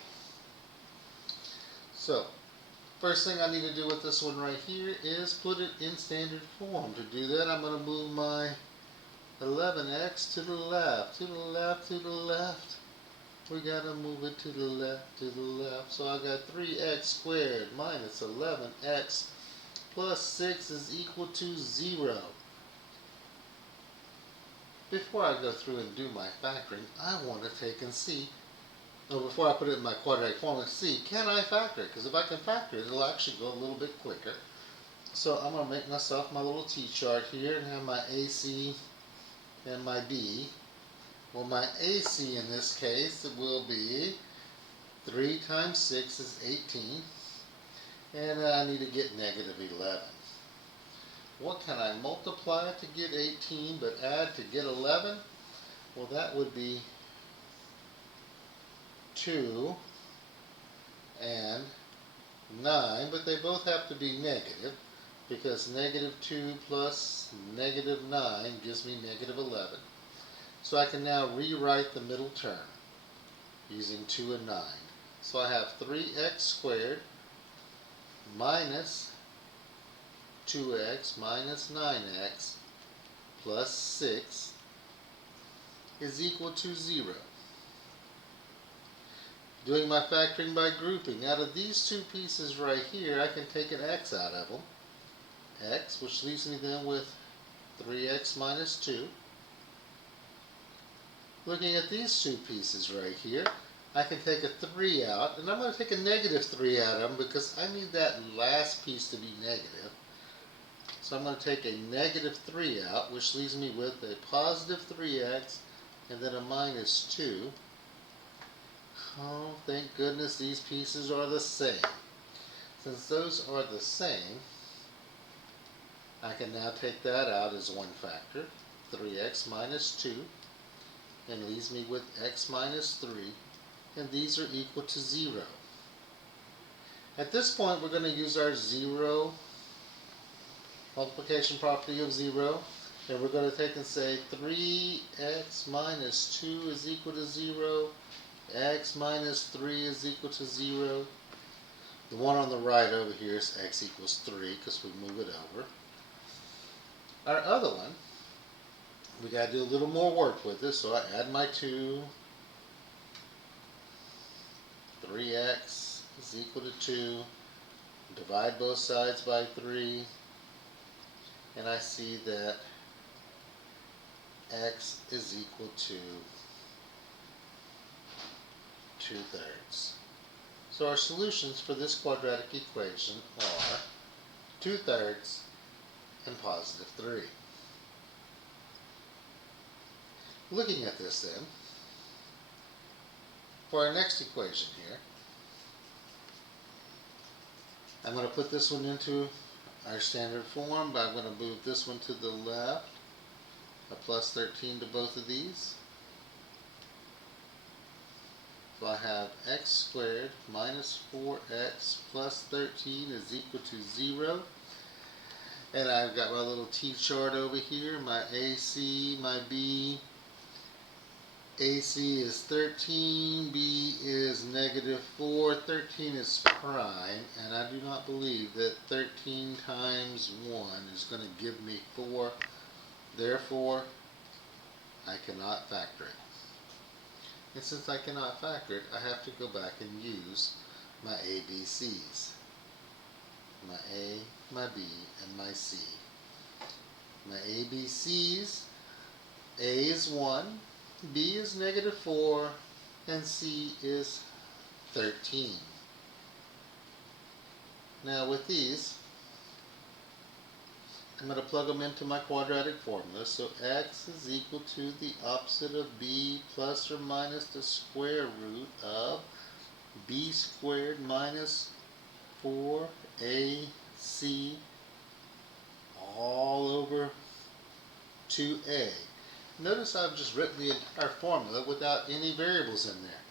So, first thing I need to do with this one right here is put it in standard form. To do that, I'm going to move my 11x to the left, to the left, to the left. We got to move it to the left, to the left. So I got 3x squared minus 11x plus 6 is equal to 0. Before I go through and do my factoring, I want to take and see, before I put it in my quadratic formula, see, can I factor it? Because if I can factor it, it'll actually go a little bit quicker. So I'm going to make myself my little t-chart here and have my AC and my B. Well, my AC in this case it will be 3 times 6 is 18. And I need to get negative 11. What can I multiply to get 18 but add to get 11? Well, that would be 2 and 9, but they both have to be negative because negative 2 plus negative 9 gives me negative 11. So I can now rewrite the middle term using 2 and 9. So I have 3x squared minus 2x minus 9x plus 6 is equal to 0. Doing my factoring by grouping, out of these two pieces right here, I can take an x out of them. X, which leaves me then with 3x minus 2. Looking at these two pieces right here, I can take a 3 out, and I'm going to take a negative 3 out of them because I need that last piece to be negative. So I'm going to take a negative 3 out, which leaves me with a positive 3x and then a minus 2. Oh, thank goodness these pieces are the same. Since those are the same, I can now take that out as one factor, 3x minus 2, and leaves me with x minus 3, and these are equal to 0. At this point, we're going to use our 0 multiplication property of 0, and we're going to take and say 3x minus 2 is equal to 0, x minus 3 is equal to 0. The one on the right over here is x equals 3 because we move it over. Our other one, we got to do a little more work with this, so I add my 2. 3x is equal to 2. Divide both sides by 3. And I see that x is equal to 2/3. So our solutions for this quadratic equation are 2/3 and positive 3. Looking at this then, for our next equation here, I'm going to put this one into our standard form, but I'm going to move this one to the left, a plus 13 to both of these. So I have x squared minus 4x plus 13 is equal to 0. And I've got my little t-chart over here, my AC, my B. AC is 13, B is negative 4, 13 is prime, and I do not believe that 13 times 1 is going to give me 4. Therefore, I cannot factor it. And since I cannot factor it, I have to go back and use my ABCs. My A, my B, and my C. My ABCs, A is 1, B is negative 4, and C is 13. Now with these, I'm going to plug them into my quadratic formula. So x is equal to the opposite of b plus or minus the square root of b squared minus 4ac all over 2a. Notice I've just written the entire formula without any variables in there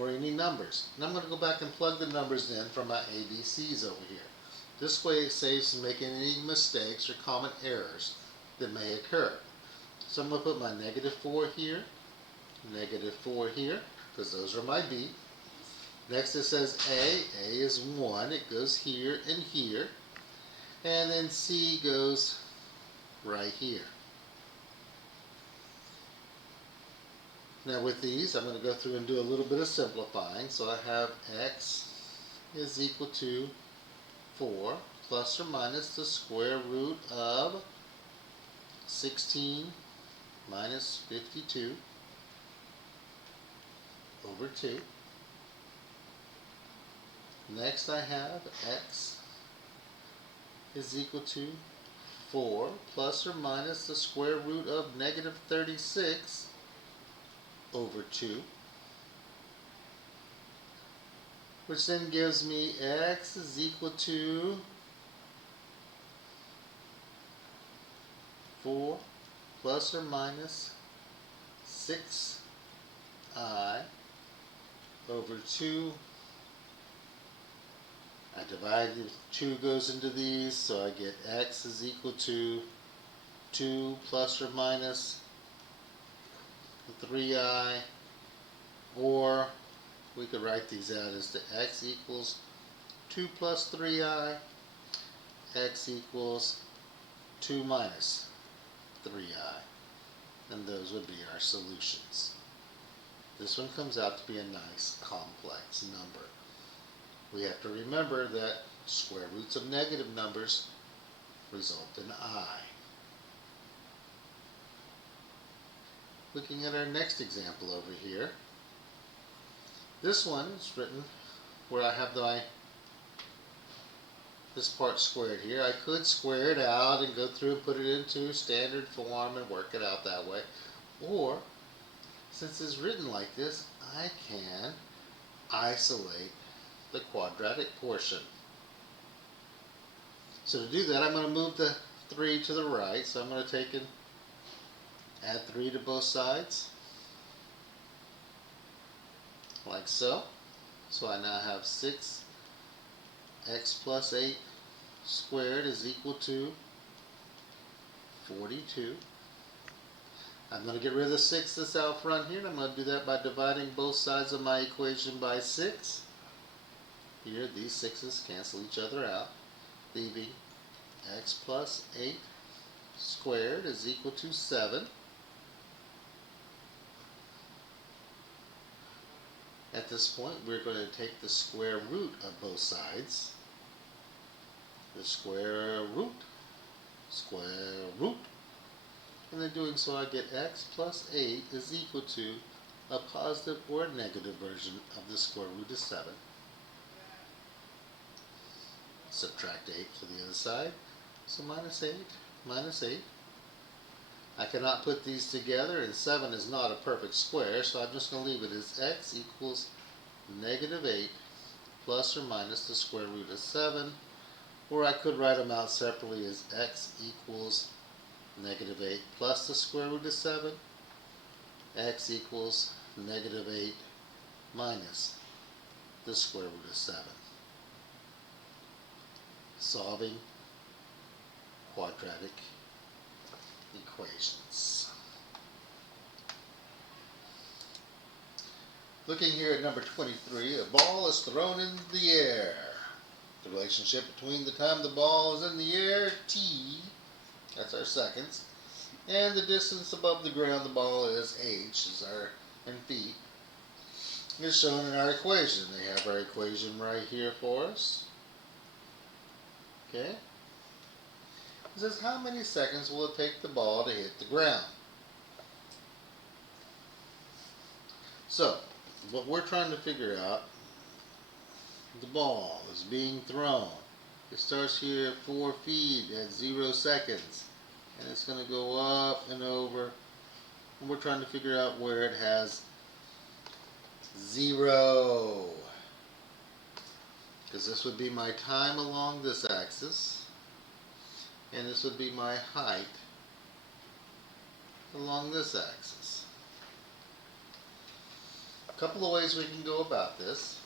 or any numbers. And I'm going to go back and plug the numbers in from my ABCs over here. This way it saves from making any mistakes or common errors that may occur. So I'm going to put my negative 4 here, negative 4 here, because those are my B. Next it says A. A is 1. It goes here and here. And then C goes right here. Now with these, I'm going to go through and do a little bit of simplifying. So I have x is equal to 4 plus or minus the square root of 16 minus 52 over 2. Next I have x is equal to 4 plus or minus the square root of negative 36 over 2, which then gives me x is equal to 4 plus or minus 6i over 2. I divide, 2 goes into these, so I get x is equal to 2 plus or minus 3i, or we could write these out as the x equals 2 plus 3i, x equals 2 minus 3i, and those would be our solutions. This one comes out to be a nice complex number. We have to remember that square roots of negative numbers result in I. Looking at our next example over here, this one is written where I have this part squared here. I could square it out and go through and put it into standard form and work it out that way. Or, since it's written like this, I can isolate the quadratic portion. So to do that, I'm going to move the 3 to the right. So I'm going to take and add 3 to both sides, like so. So I now have 6x plus 8 squared is equal to 42. I'm going to get rid of the 6 that's out front here, and I'm going to do that by dividing both sides of my equation by 6. Here, these 6's cancel each other out, leaving x plus 8 squared is equal to 7. At this point, we're going to take the square root of both sides. The square root, and in doing so I get x plus 8 is equal to a positive or a negative version of the square root of 7. Subtract 8 to the other side, so minus 8, minus 8. I cannot put these together, and 7 is not a perfect square, so I'm just going to leave it as x equals negative 8 plus or minus the square root of 7, or I could write them out separately as x equals negative 8 plus the square root of 7, x equals negative 8 minus the square root of 7. Solving quadratic equations. Looking here at number 23, a ball is thrown in the air. The relationship between the time the ball is in the air, t, that's our seconds, and the distance above the ground the ball is, h, is our in feet, is shown in our equation. They have our equation right here for us. Okay? It says, how many seconds will it take the ball to hit the ground? So, what we're trying to figure out, the ball is being thrown. It starts here at 4 feet at 0 seconds. And it's going to go up and over. And we're trying to figure out where it has 0. Because this would be my time along this axis. And this would be my height along this axis. A couple of ways we can go about this.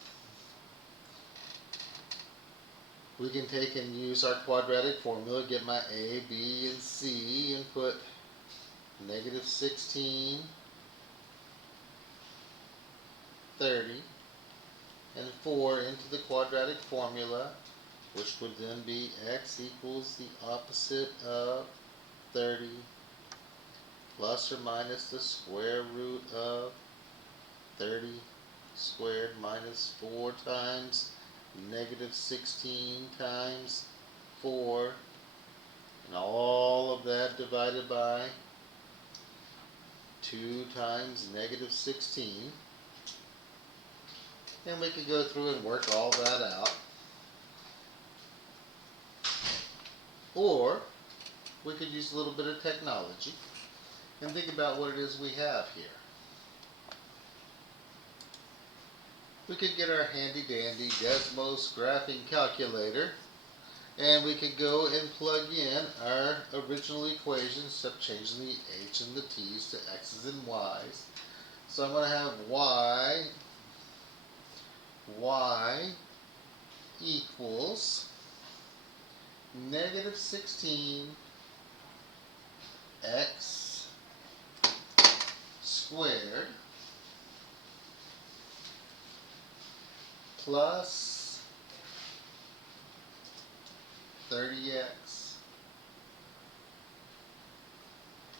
We can take and use our quadratic formula, get my a, b, and c, and put negative 16, 30, and 4 into the quadratic formula, which would then be x equals the opposite of 30 plus or minus the square root of 30 squared minus 4 times negative 16 times 4, and all of that divided by 2 times negative 16. And we could go through and work all that out. Or we could use a little bit of technology and think about what it is we have here. We could get our handy dandy Desmos graphing calculator, and we could go and plug in our original equations, except changing the h and the t's to x's and y's. So I'm going to have y equals negative 16 x squared plus 30x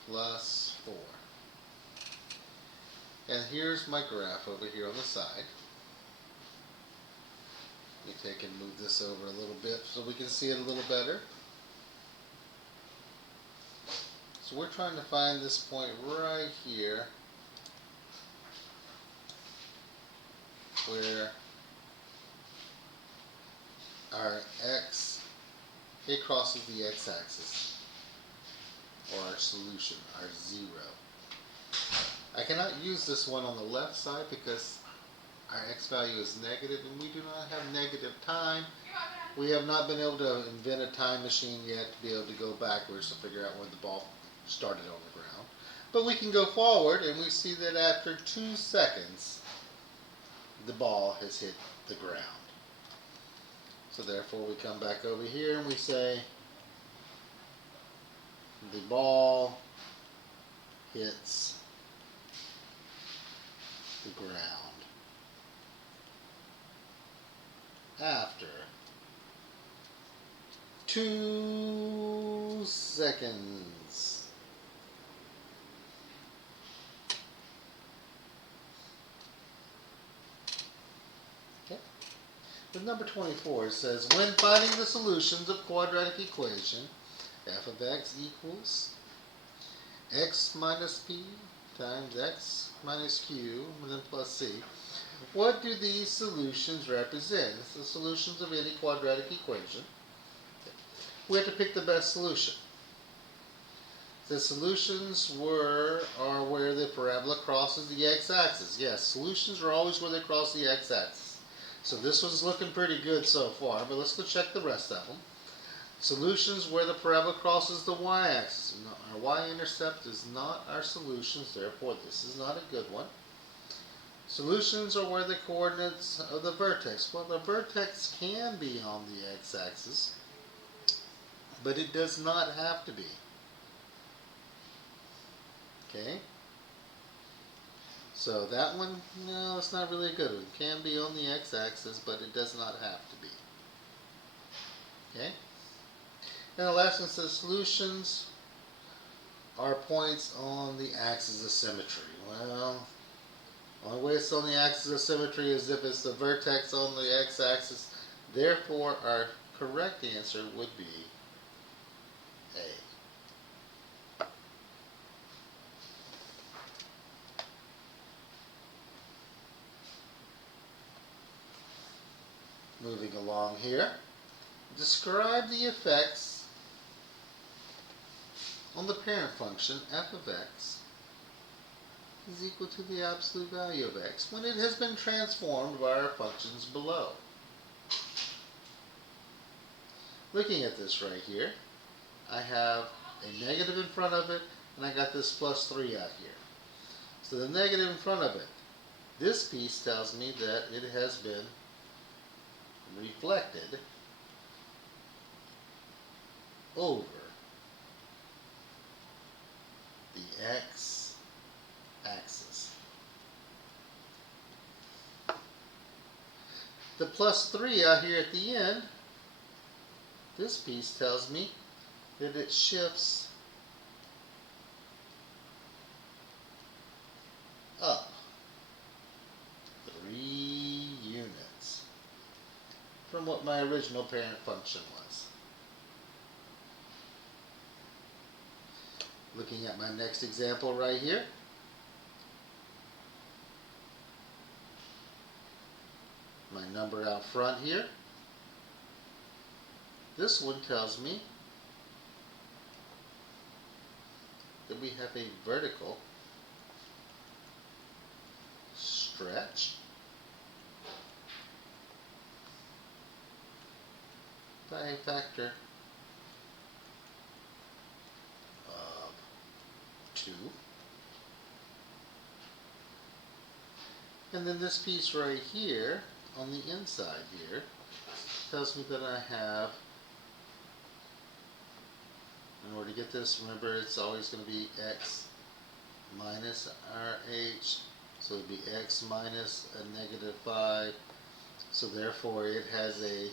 plus 4. And here's my graph over here on the side. Let me take and move this over a little bit so we can see it a little better. So we're trying to find this point right here where our x, it crosses the x-axis, or our solution, our 0. I cannot use this one on the left side because our x value is negative, and we do not have negative time. We have not been able to invent a time machine yet to be able to go backwards to figure out when the ball started on the ground. But we can go forward, and we see that after 2 seconds, the ball has hit the ground. So therefore we come back over here and we say the ball hits the ground after 2 seconds. Okay. With number 24, it says, when finding the solutions of quadratic equation, f of x equals x minus p times x minus q, and then plus c. What do these solutions represent? It's the solutions of any quadratic equation. We have to pick the best solution. The solutions are where the parabola crosses the x-axis. Yes, solutions are always where they cross the x-axis. So this one's looking pretty good so far, but let's go check the rest of them. Solutions where the parabola crosses the y-axis. Our y-intercept is not our solutions, therefore this is not a good one. Solutions are where the coordinates of the vertex. Well, the vertex can be on the x-axis, but it does not have to be. Okay? So that one, no, it's not really a good one. It can be on the x-axis, but it does not have to be. Okay? And the last one says solutions are points on the axis of symmetry. Well, the only way it's on the axis of symmetry is if it's the vertex on the x-axis. Therefore, our correct answer would be A. Moving along here, describe the effects on the parent function f of x is equal to the absolute value of x when it has been transformed by our functions below. Looking at this right here, I have a negative in front of it, and I got this plus 3 out here. So the negative in front of it, this piece tells me that it has been reflected over the x-axis. The plus 3 out here at the end, this piece tells me that it shifts up 3 units from what my original parent function was. Looking at my next example right here. My number out front here. This one tells me that we have a vertical stretch by a factor of 2. And then this piece right here on the inside here tells me that I have, in order to get this, remember it's always going to be x minus RH, so it would be x minus a negative 5, so therefore it has a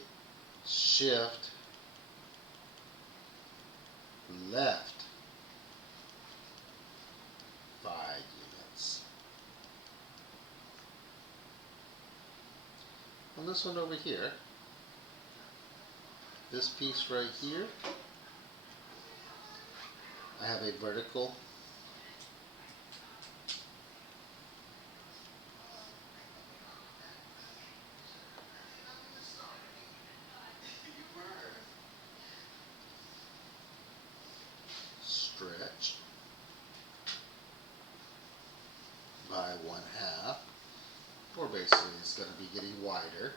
shift left 5 units. On this one over here, this piece right here, I have a vertical stretch by 1/2, or basically it's going to be getting wider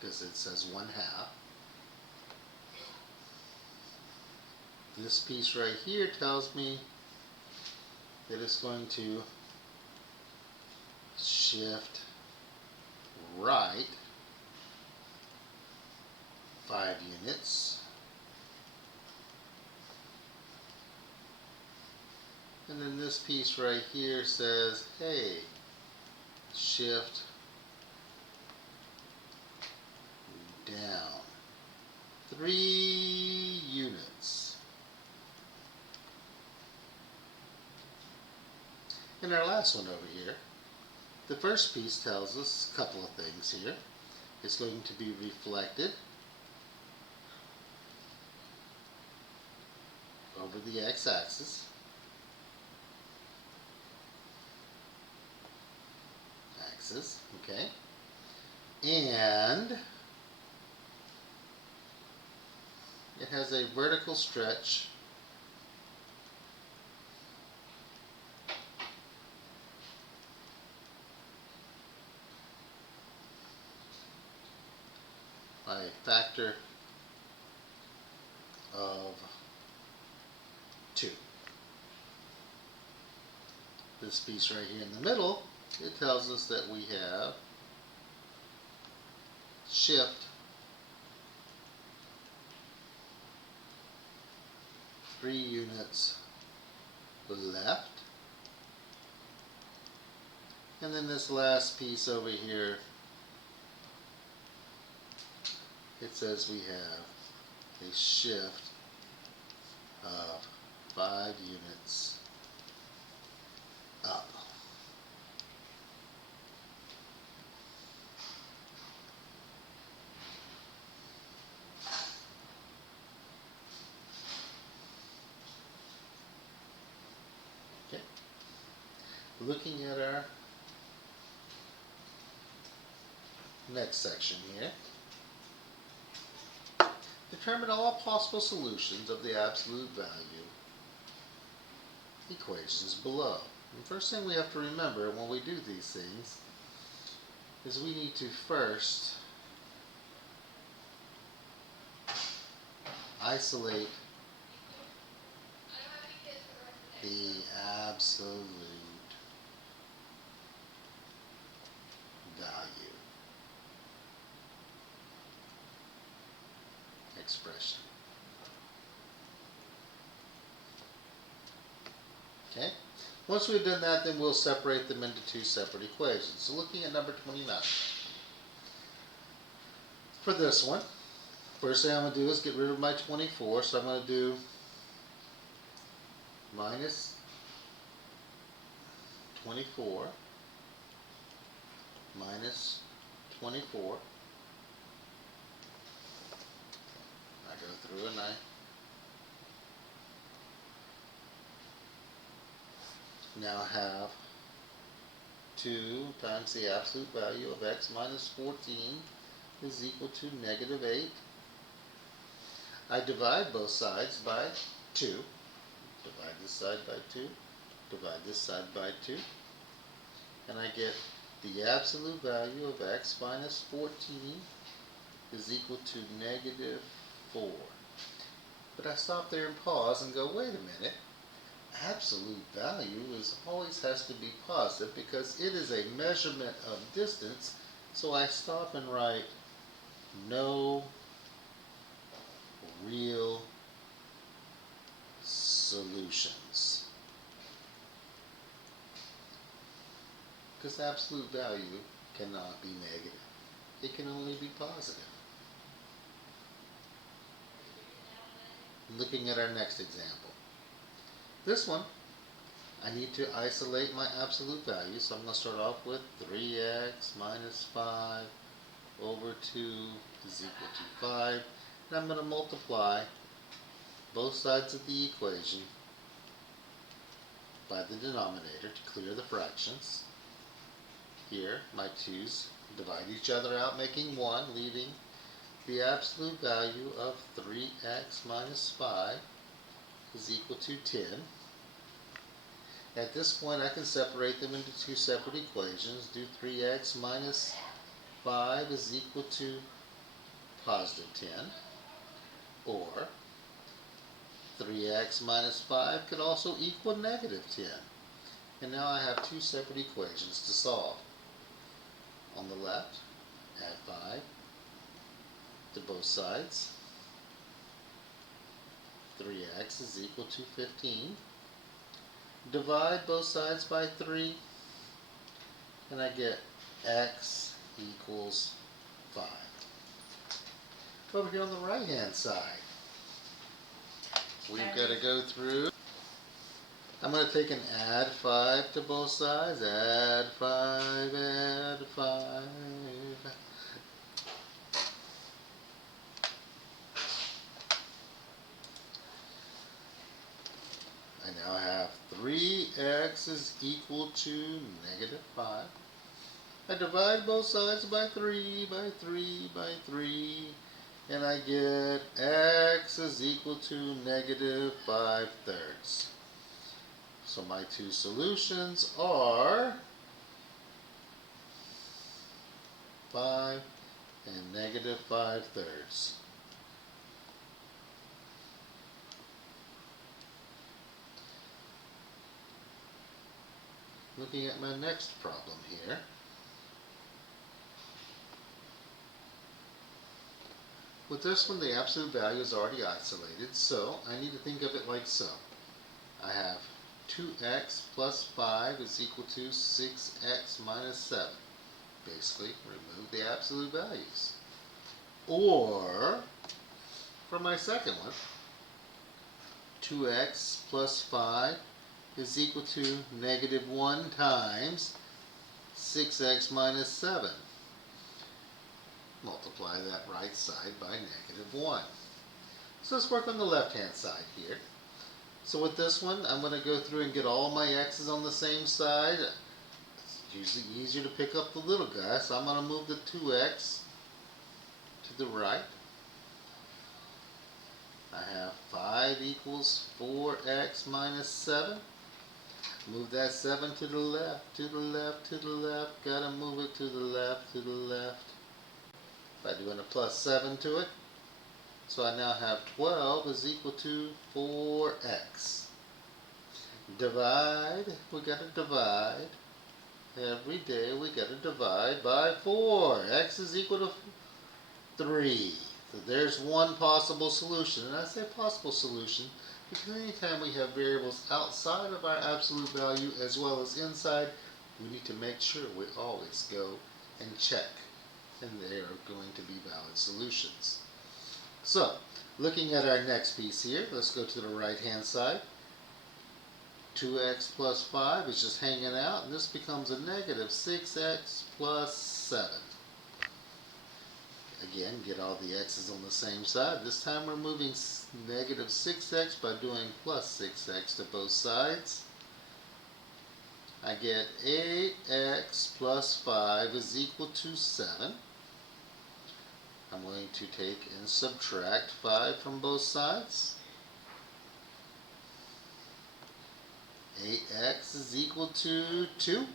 because it says 1/2. This piece right here tells me that it's going to shift right 5 units. And then this piece right here says, hey, shift down 3 units. And our last one over here, the first piece tells us a couple of things here. It's going to be reflected over the x-axis. Okay, and it has a vertical stretch by a factor of 2. This piece right here in the middle, it tells us that we have shift 3 units left. And then this last piece over here, it says we have a shift of 5 units up. Okay. Looking at our next section here. Determine all possible solutions of the absolute value equations below. And first thing we have to remember when we do these things is we need to first isolate the absolute value expression. Okay? Once we've done that, then we'll separate them into 2 separate equations. So looking at number 29. For this one, first thing I'm going to do is get rid of my 24, so I'm going to do minus 24 minus 24. I go through and I now have 2 times the absolute value of x minus 14 is equal to negative 8. I divide both sides by 2. Divide this side by 2. Divide this side by 2. And I get the absolute value of x minus 14 is equal to negative 4. But I stop there and pause and go, wait a minute. Absolute value always has to be positive because it is a measurement of distance. So I stop and write no real solutions. Because absolute value cannot be negative. It can only be positive. Looking at our next example. This one, I need to isolate my absolute value, so I'm going to start off with 3x minus 5 over 2 is equal to 5. And I'm going to multiply both sides of the equation by the denominator to clear the fractions. Here, my 2's divide each other out, making 1, leaving the absolute value of 3x minus 5 is equal to 10. At this point, I can separate them into 2 separate equations. Do 3x minus 5 is equal to positive 10. Or 3x minus 5 could also equal negative 10. And now I have 2 separate equations to solve. On the left, add 5 to both sides. 3x is equal to 15. Divide both sides by 3, and I get x equals 5. Over here on the right hand side, we've got to go through. I'm going to take and add 5 to both sides. Add 5, add 5. I now have 3x is equal to negative 5. I divide both sides by 3, by 3, by 3, and I get x is equal to negative 5/3. So my 2 solutions are 5 and negative 5/3. Looking at my next problem here. With this one, the absolute value is already isolated, so I need to think of it like so. I have 2x plus 5 is equal to 6x minus 7. Basically, remove the absolute values. Or, for my second one, 2x plus 5 is equal to negative 1 times 6x minus 7. Multiply that right side by negative 1. So let's work on the left-hand side here. So with this one, I'm going to go through and get all my x's on the same side. It's usually easier to pick up the little guy, so I'm going to move the 2x to the right. I have 5 equals 4x minus 7. Move that 7 to the left, to the left, to the left. Gotta move it to the left, to the left. By doing a plus 7 to it. So I now have 12 is equal to 4x. Divide, we gotta divide. Every day we gotta divide by 4. X is equal to 3. So there's one possible solution. And I say possible solution because anytime we have variables outside of our absolute value as well as inside, we need to make sure we always go and check and they are going to be valid solutions. So, looking at our next piece here, let's go to the right-hand side. 2x plus 5 is just hanging out, and this becomes a negative 6x plus 7. Again, get all the x's on the same side. This time we're moving negative 6x by doing plus 6x to both sides. I get 8x plus 5 is equal to 7. I'm going to take and subtract 5 from both sides. 8x is equal to 2.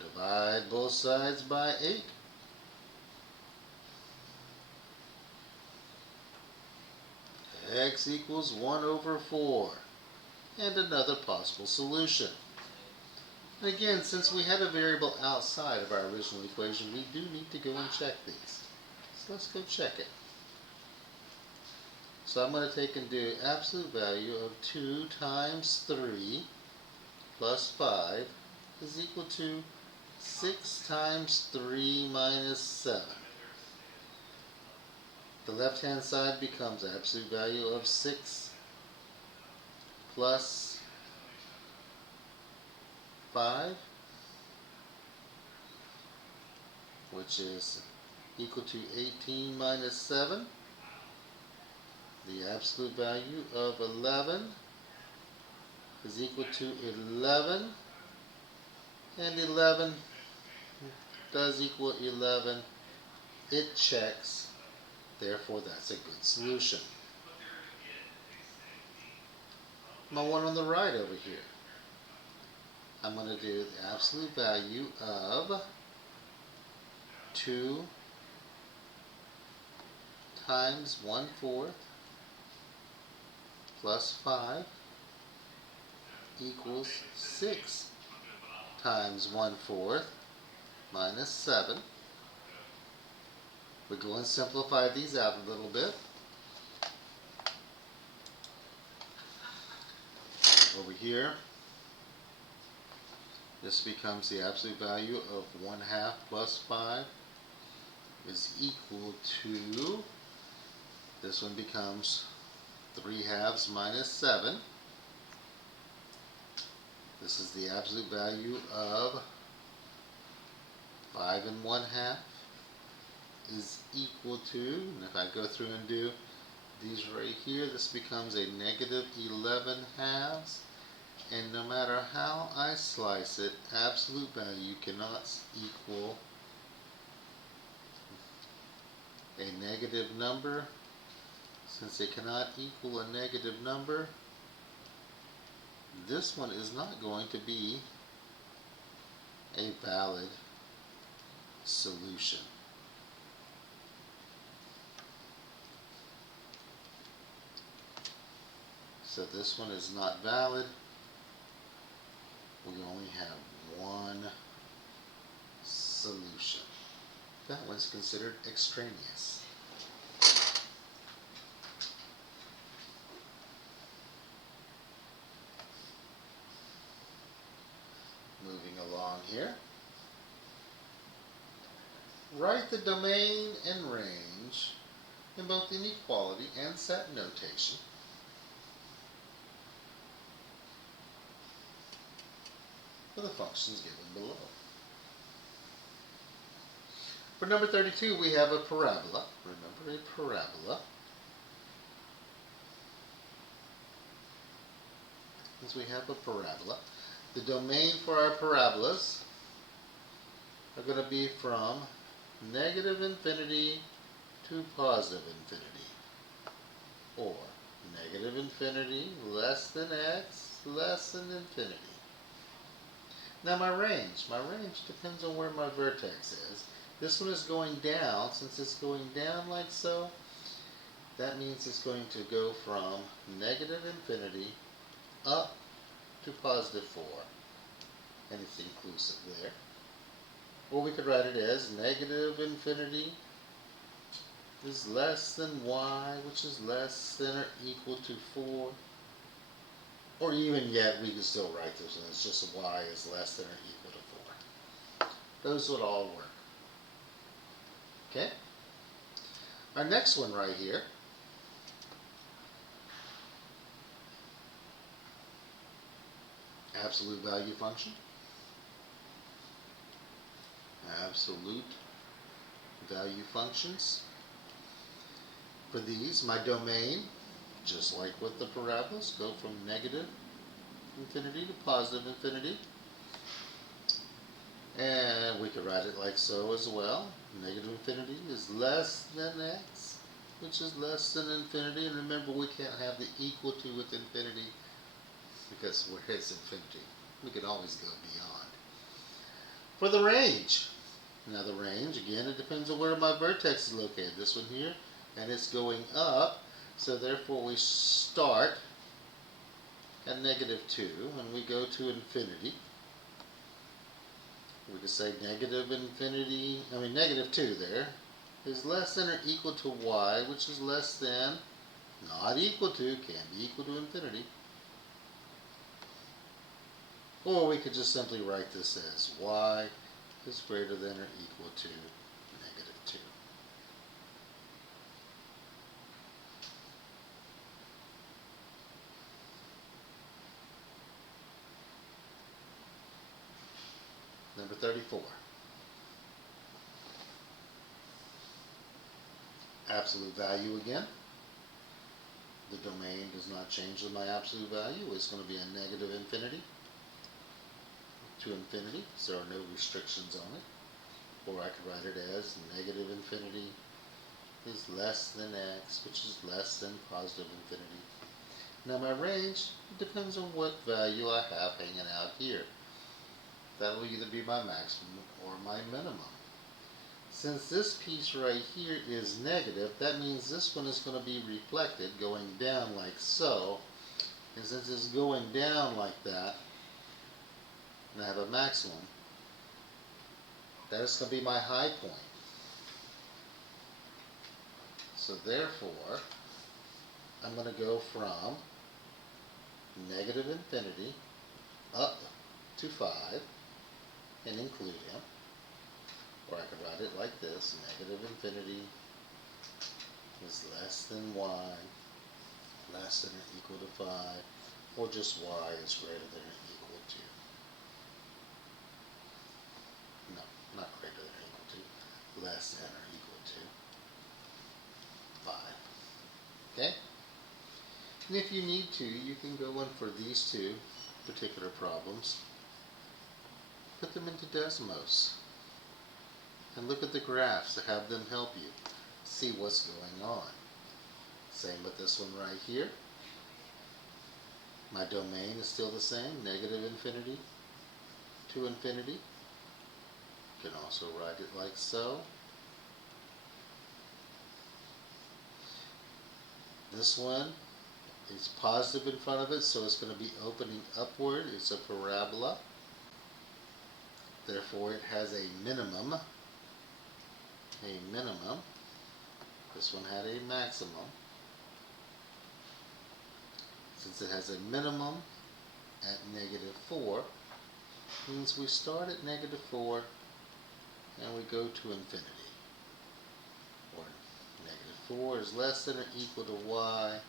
Divide both sides by 8. X equals 1 over 4. And another possible solution. And again, since we had a variable outside of our original equation, we do need to go and check these. So let's go check it. So I'm going to take and do absolute value of 2 times 3 plus 5 is equal to 6 times 3 minus 7. The left-hand side becomes absolute value of 6 plus 5, which is equal to 18 minus 7. The absolute value of 11 is equal to 11, and 11 does equal 11. It checks, therefore that's a good solution. My one on the right over here, I'm going to do the absolute value of 2 times 1/4 plus 5 equals 6 times 1/4 minus 7. We're going to simplify these out a little bit. Over here, this becomes the absolute value of 1/2 plus 5 is equal to, this one becomes 3/2 minus 7. This is the absolute value of 5 1/2 is equal to, and if I go through and do these right here, this becomes a negative 11/2. And no matter how I slice it, absolute value cannot equal a negative number. Since it cannot equal a negative number, this one is not going to be a valid solution. So this one is not valid. We only have one solution. That one's considered extraneous. Moving along here. Write the domain and range in both inequality and set notation for the functions given below. For number 32, we have a parabola. Remember, a parabola. Since we have a parabola, the domain for our parabolas are going to be from negative infinity to positive infinity, or negative infinity less than x less than infinity. Now my range depends on where my vertex is. This one is going down. Since it's going down like so, that means it's going to go from negative infinity up to positive 4. And it's inclusive there. Or we could write it as negative infinity is less than y, which is less than or equal to 4. Or even yet, we can still write this one. It's just y is less than or equal to 4. Those would all work. Okay? Our next one right here, absolute value function. Absolute value functions. For these, my domain, just like with the parabolas, go from negative infinity to positive infinity. And we could write it like so as well. Negative infinity is less than x, which is less than infinity. And remember, we can't have the equal to with infinity because where is infinity? We can always go beyond. For the range, now the range, again, it depends on where my vertex is located. This one here, and it's going up. So therefore, we start at negative 2 and we go to infinity. We could say negative 2 there is less than or equal to y, which is less than, not equal to, can be equal to infinity. Or we could just simply write this as y is greater than or equal to negative 2. Number 34. Absolute value again. The domain does not change with my absolute value. It's going to be a negative infinity to infinity, so there are no restrictions on it. Or I could write it as negative infinity is less than x, which is less than positive infinity. Now my range depends on what value I have hanging out here. That will either be my maximum or my minimum. Since this piece right here is negative, that means this one is going to be reflected going down like so. And since it's going down like that, and I have a maximum, that is going to be my high point. So therefore, I'm going to go from negative infinity up to 5 and include him. Or I could write it like this: negative infinity is less than y, less than or equal to 5, or just y is greater than or equal to. No, not greater than or equal to, less than or equal to 5. Okay? And if you need to, you can go in for these two particular problems, put them into Desmos, and look at the graphs to have them help you see what's going on. Same with this one right here. My domain is still the same, negative infinity to infinity. You can also write it like so. This one is positive in front of it, so it's going to be opening upward. It's a parabola. Therefore, it has a minimum. This one had a maximum. Since it has a minimum at negative 4, means we start at negative 4 and we go to infinity. Or negative 4 is less than or equal to y,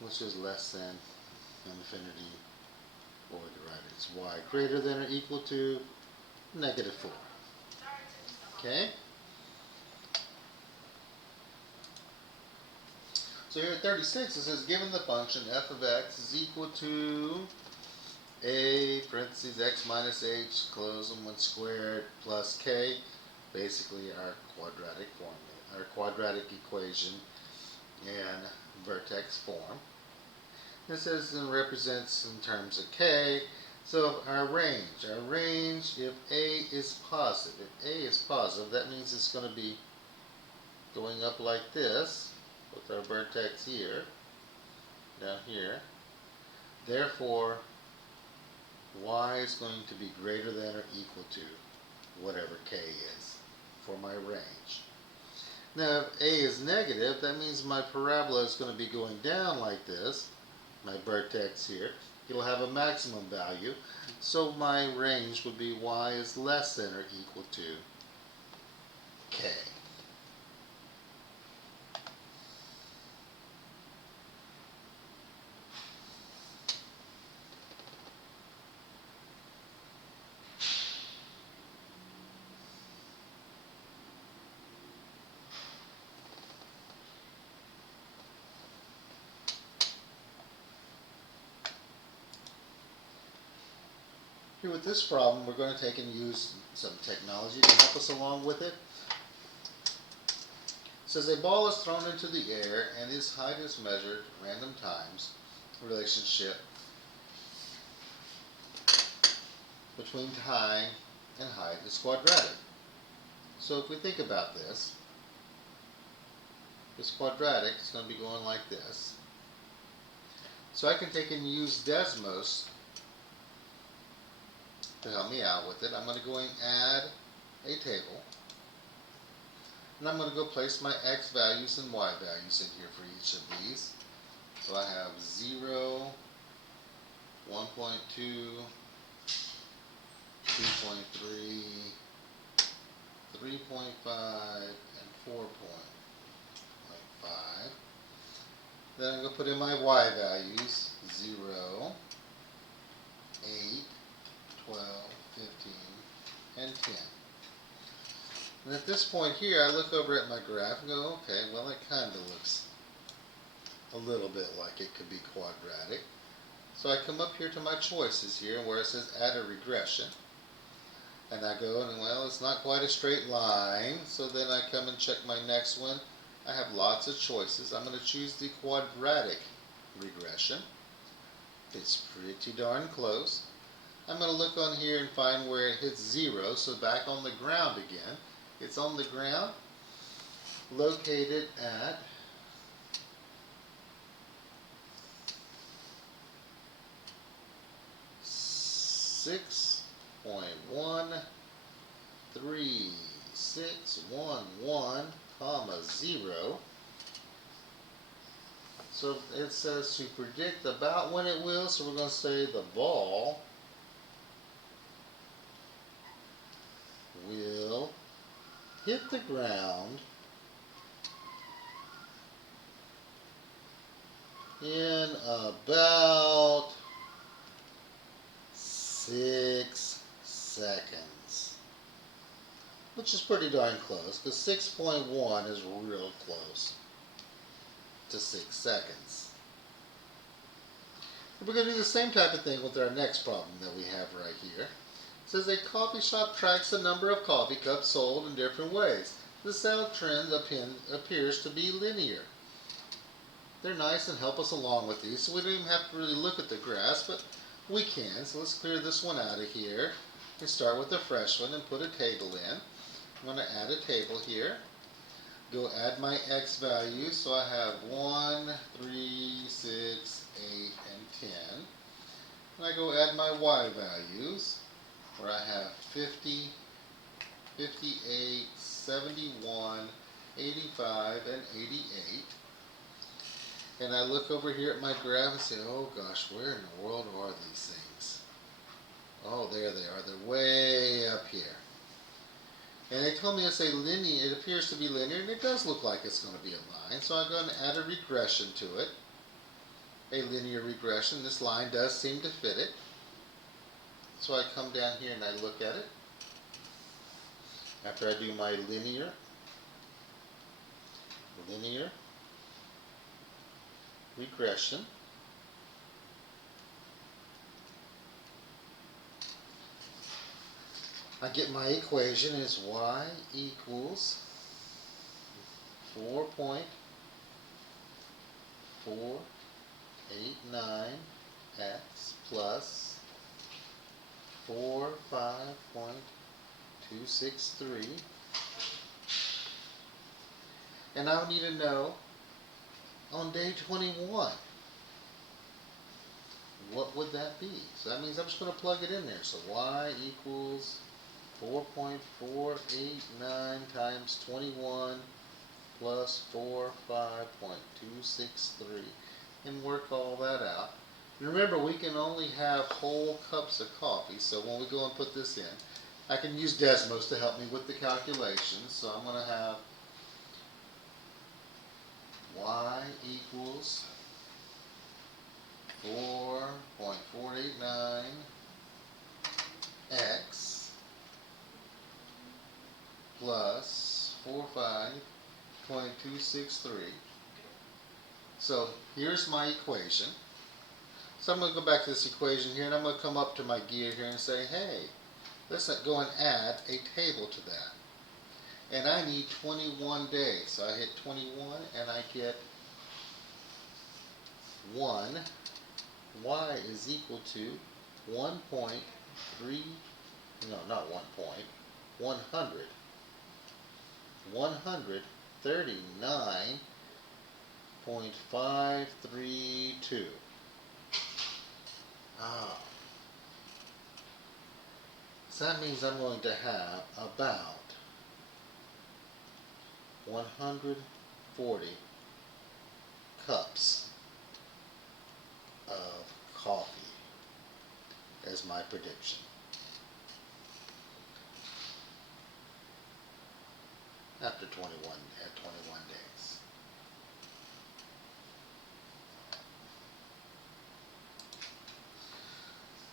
which is less than infinity. Or we could write it as y greater than or equal to negative 4. Okay? So here at 36, it says given the function f of x is equal to a parentheses x minus h close them 1 squared plus k, basically our quadratic formula, our quadratic equation in vertex form. It says it represents in terms of k. So our range, if a is positive, that means it's going to be going up like this with our vertex here, down here. Therefore, y is going to be greater than or equal to whatever k is for my range. Now, if a is negative, that means my parabola is going to be going down like this, my vertex here. It'll have a maximum value, so my range would be y is less than or equal to k. Here with this problem, we're going to take and use some technology to help us along with it. It says a ball is thrown into the air and its height is measured random times. Relationship between time and height is quadratic. So if we think about this, this quadratic is going to be going like this. So I can take and use Desmos to help me out with it. I'm going to go and add a table. And I'm going to go place my x values and y values in here for each of these. So I have 0, 1.2, 2.3, 3.5, and 4.5. Then I'm going to put in my y values, 0, 8, 12, 15, and 10. And at this point here, I look over at my graph and go, okay, well, it kind of looks a little bit like it could be quadratic. So I come up here to my choices here where it says add a regression. And I go, and well, it's not quite a straight line. So then I come and check my next one. I have lots of choices. I'm going to choose the quadratic regression. It's pretty darn close. I'm going to look on here and find where it hits 0. So back on the ground again. It's on the ground, located at 6.13611, 0. So it says to predict about when it will, so we're going to say the ball will hit the ground in about 6 seconds, which is pretty darn close, because 6.1 is real close to 6 seconds. We're going to do the same type of thing with our next problem that we have right here. It says a coffee shop tracks the number of coffee cups sold in different ways. The sale trend appears to be linear. They're nice and help us along with these, so we don't even have to really look at the graphs, but we can. So let's clear this one out of here and start with the fresh one and put a table in. I'm going to add a table here. Go add my x values, so I have 1, 3, 6, 8, and 10. And I go add my y values, where I have 50, 58, 71, 85, and 88. And I look over here at my graph and say, oh gosh, where in the world are these things? Oh, there they are. They're way up here. And they told me it's a linear, it appears to be linear, and it does look like it's going to be a line. So I'm going to add a regression to it. A linear regression. This line does seem to fit it. So I come down here and I look at it. After I do my linear regression. I get my equation is y equals 4.489x plus 45.263. And I need to know on day 21, what would that be? So that means I'm just going to plug it in there. So y equals 4.489 times 21 plus 45.263, and work all that out. And remember, we can only have whole cups of coffee, so when we go and put this in, I can use Desmos to help me with the calculations. So I'm going to have y equals 4.489 x plus 45.263. So here's my equation. So I'm going to go back to this equation here, and I'm going to come up to my gear here and say, hey, let's go and add a table to that. And I need 21 days. So I hit 21 and I get 1. Y is equal to 1.3, no, not 1 point, 100. 139.532. Ah. So that means I'm going to have about 140 cups of coffee as my prediction. After 21 days.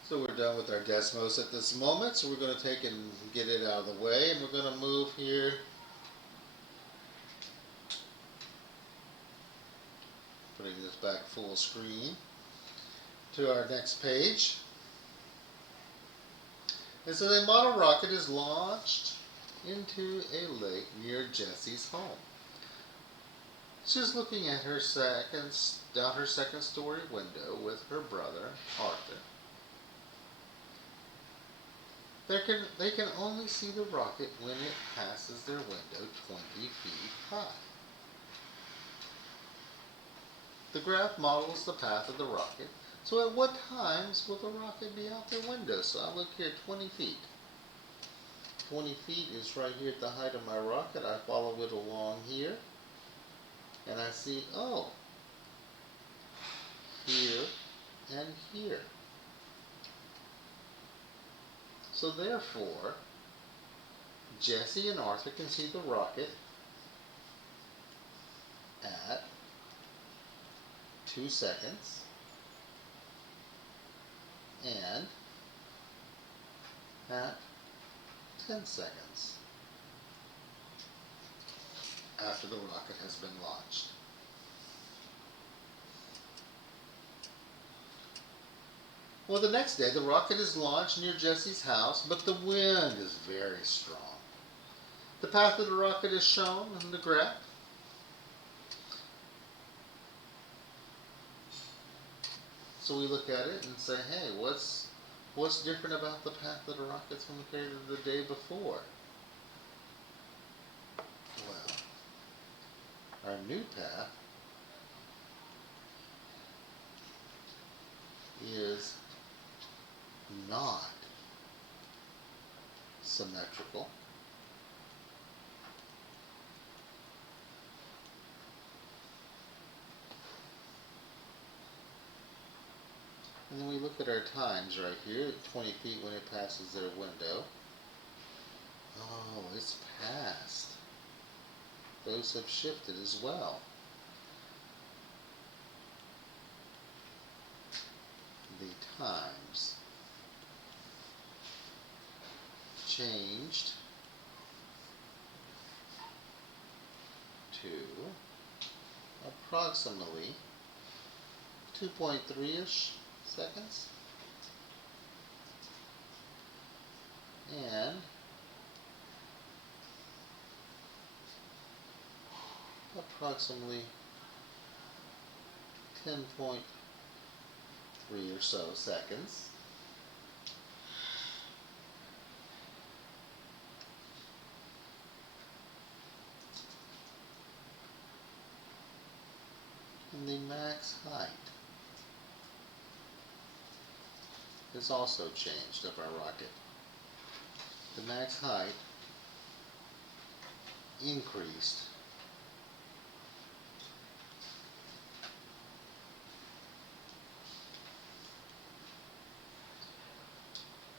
So we're done with our Desmos at this moment, so we're going to take and get it out of the way, and we're going to move here putting this back full screen to our next page. And so the model rocket is launched into a lake near Jessie's home. She's looking at her down her second story window with her brother, Arthur. They can only see the rocket when it passes their window 20 feet high. The graph models the path of the rocket. So at what times will the rocket be out their window? So I look here, 20 feet. 20 feet is right here at the height of my rocket. I follow it along here. And I see, oh, here and here. So therefore, Jessie and Arthur can see the rocket at 2 seconds and at 10 seconds after the rocket has been launched. Well, the next day, the rocket is launched near Jessie's house, but the wind is very strong. The path of the rocket is shown in the graph. So we look at it and say, hey, what's different about the path of the rockets compared to the day before? Well, our new path is not symmetrical. And then we look at our times right here, 20 feet when it passes their window. Oh, it's passed. Those have shifted as well. The times changed to approximately 2.3-ish seconds and approximately 10.3 or so seconds. And the max height has also changed of our rocket. The max height increased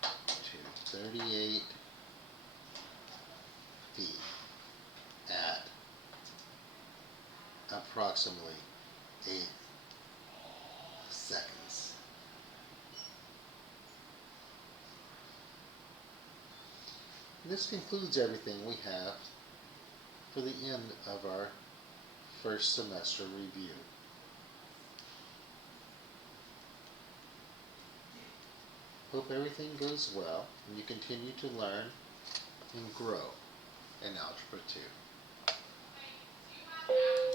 to 38 feet at approximately 8 seconds. This concludes everything we have for the end of our first semester review. Hope everything goes well and you continue to learn and grow in Algebra 2.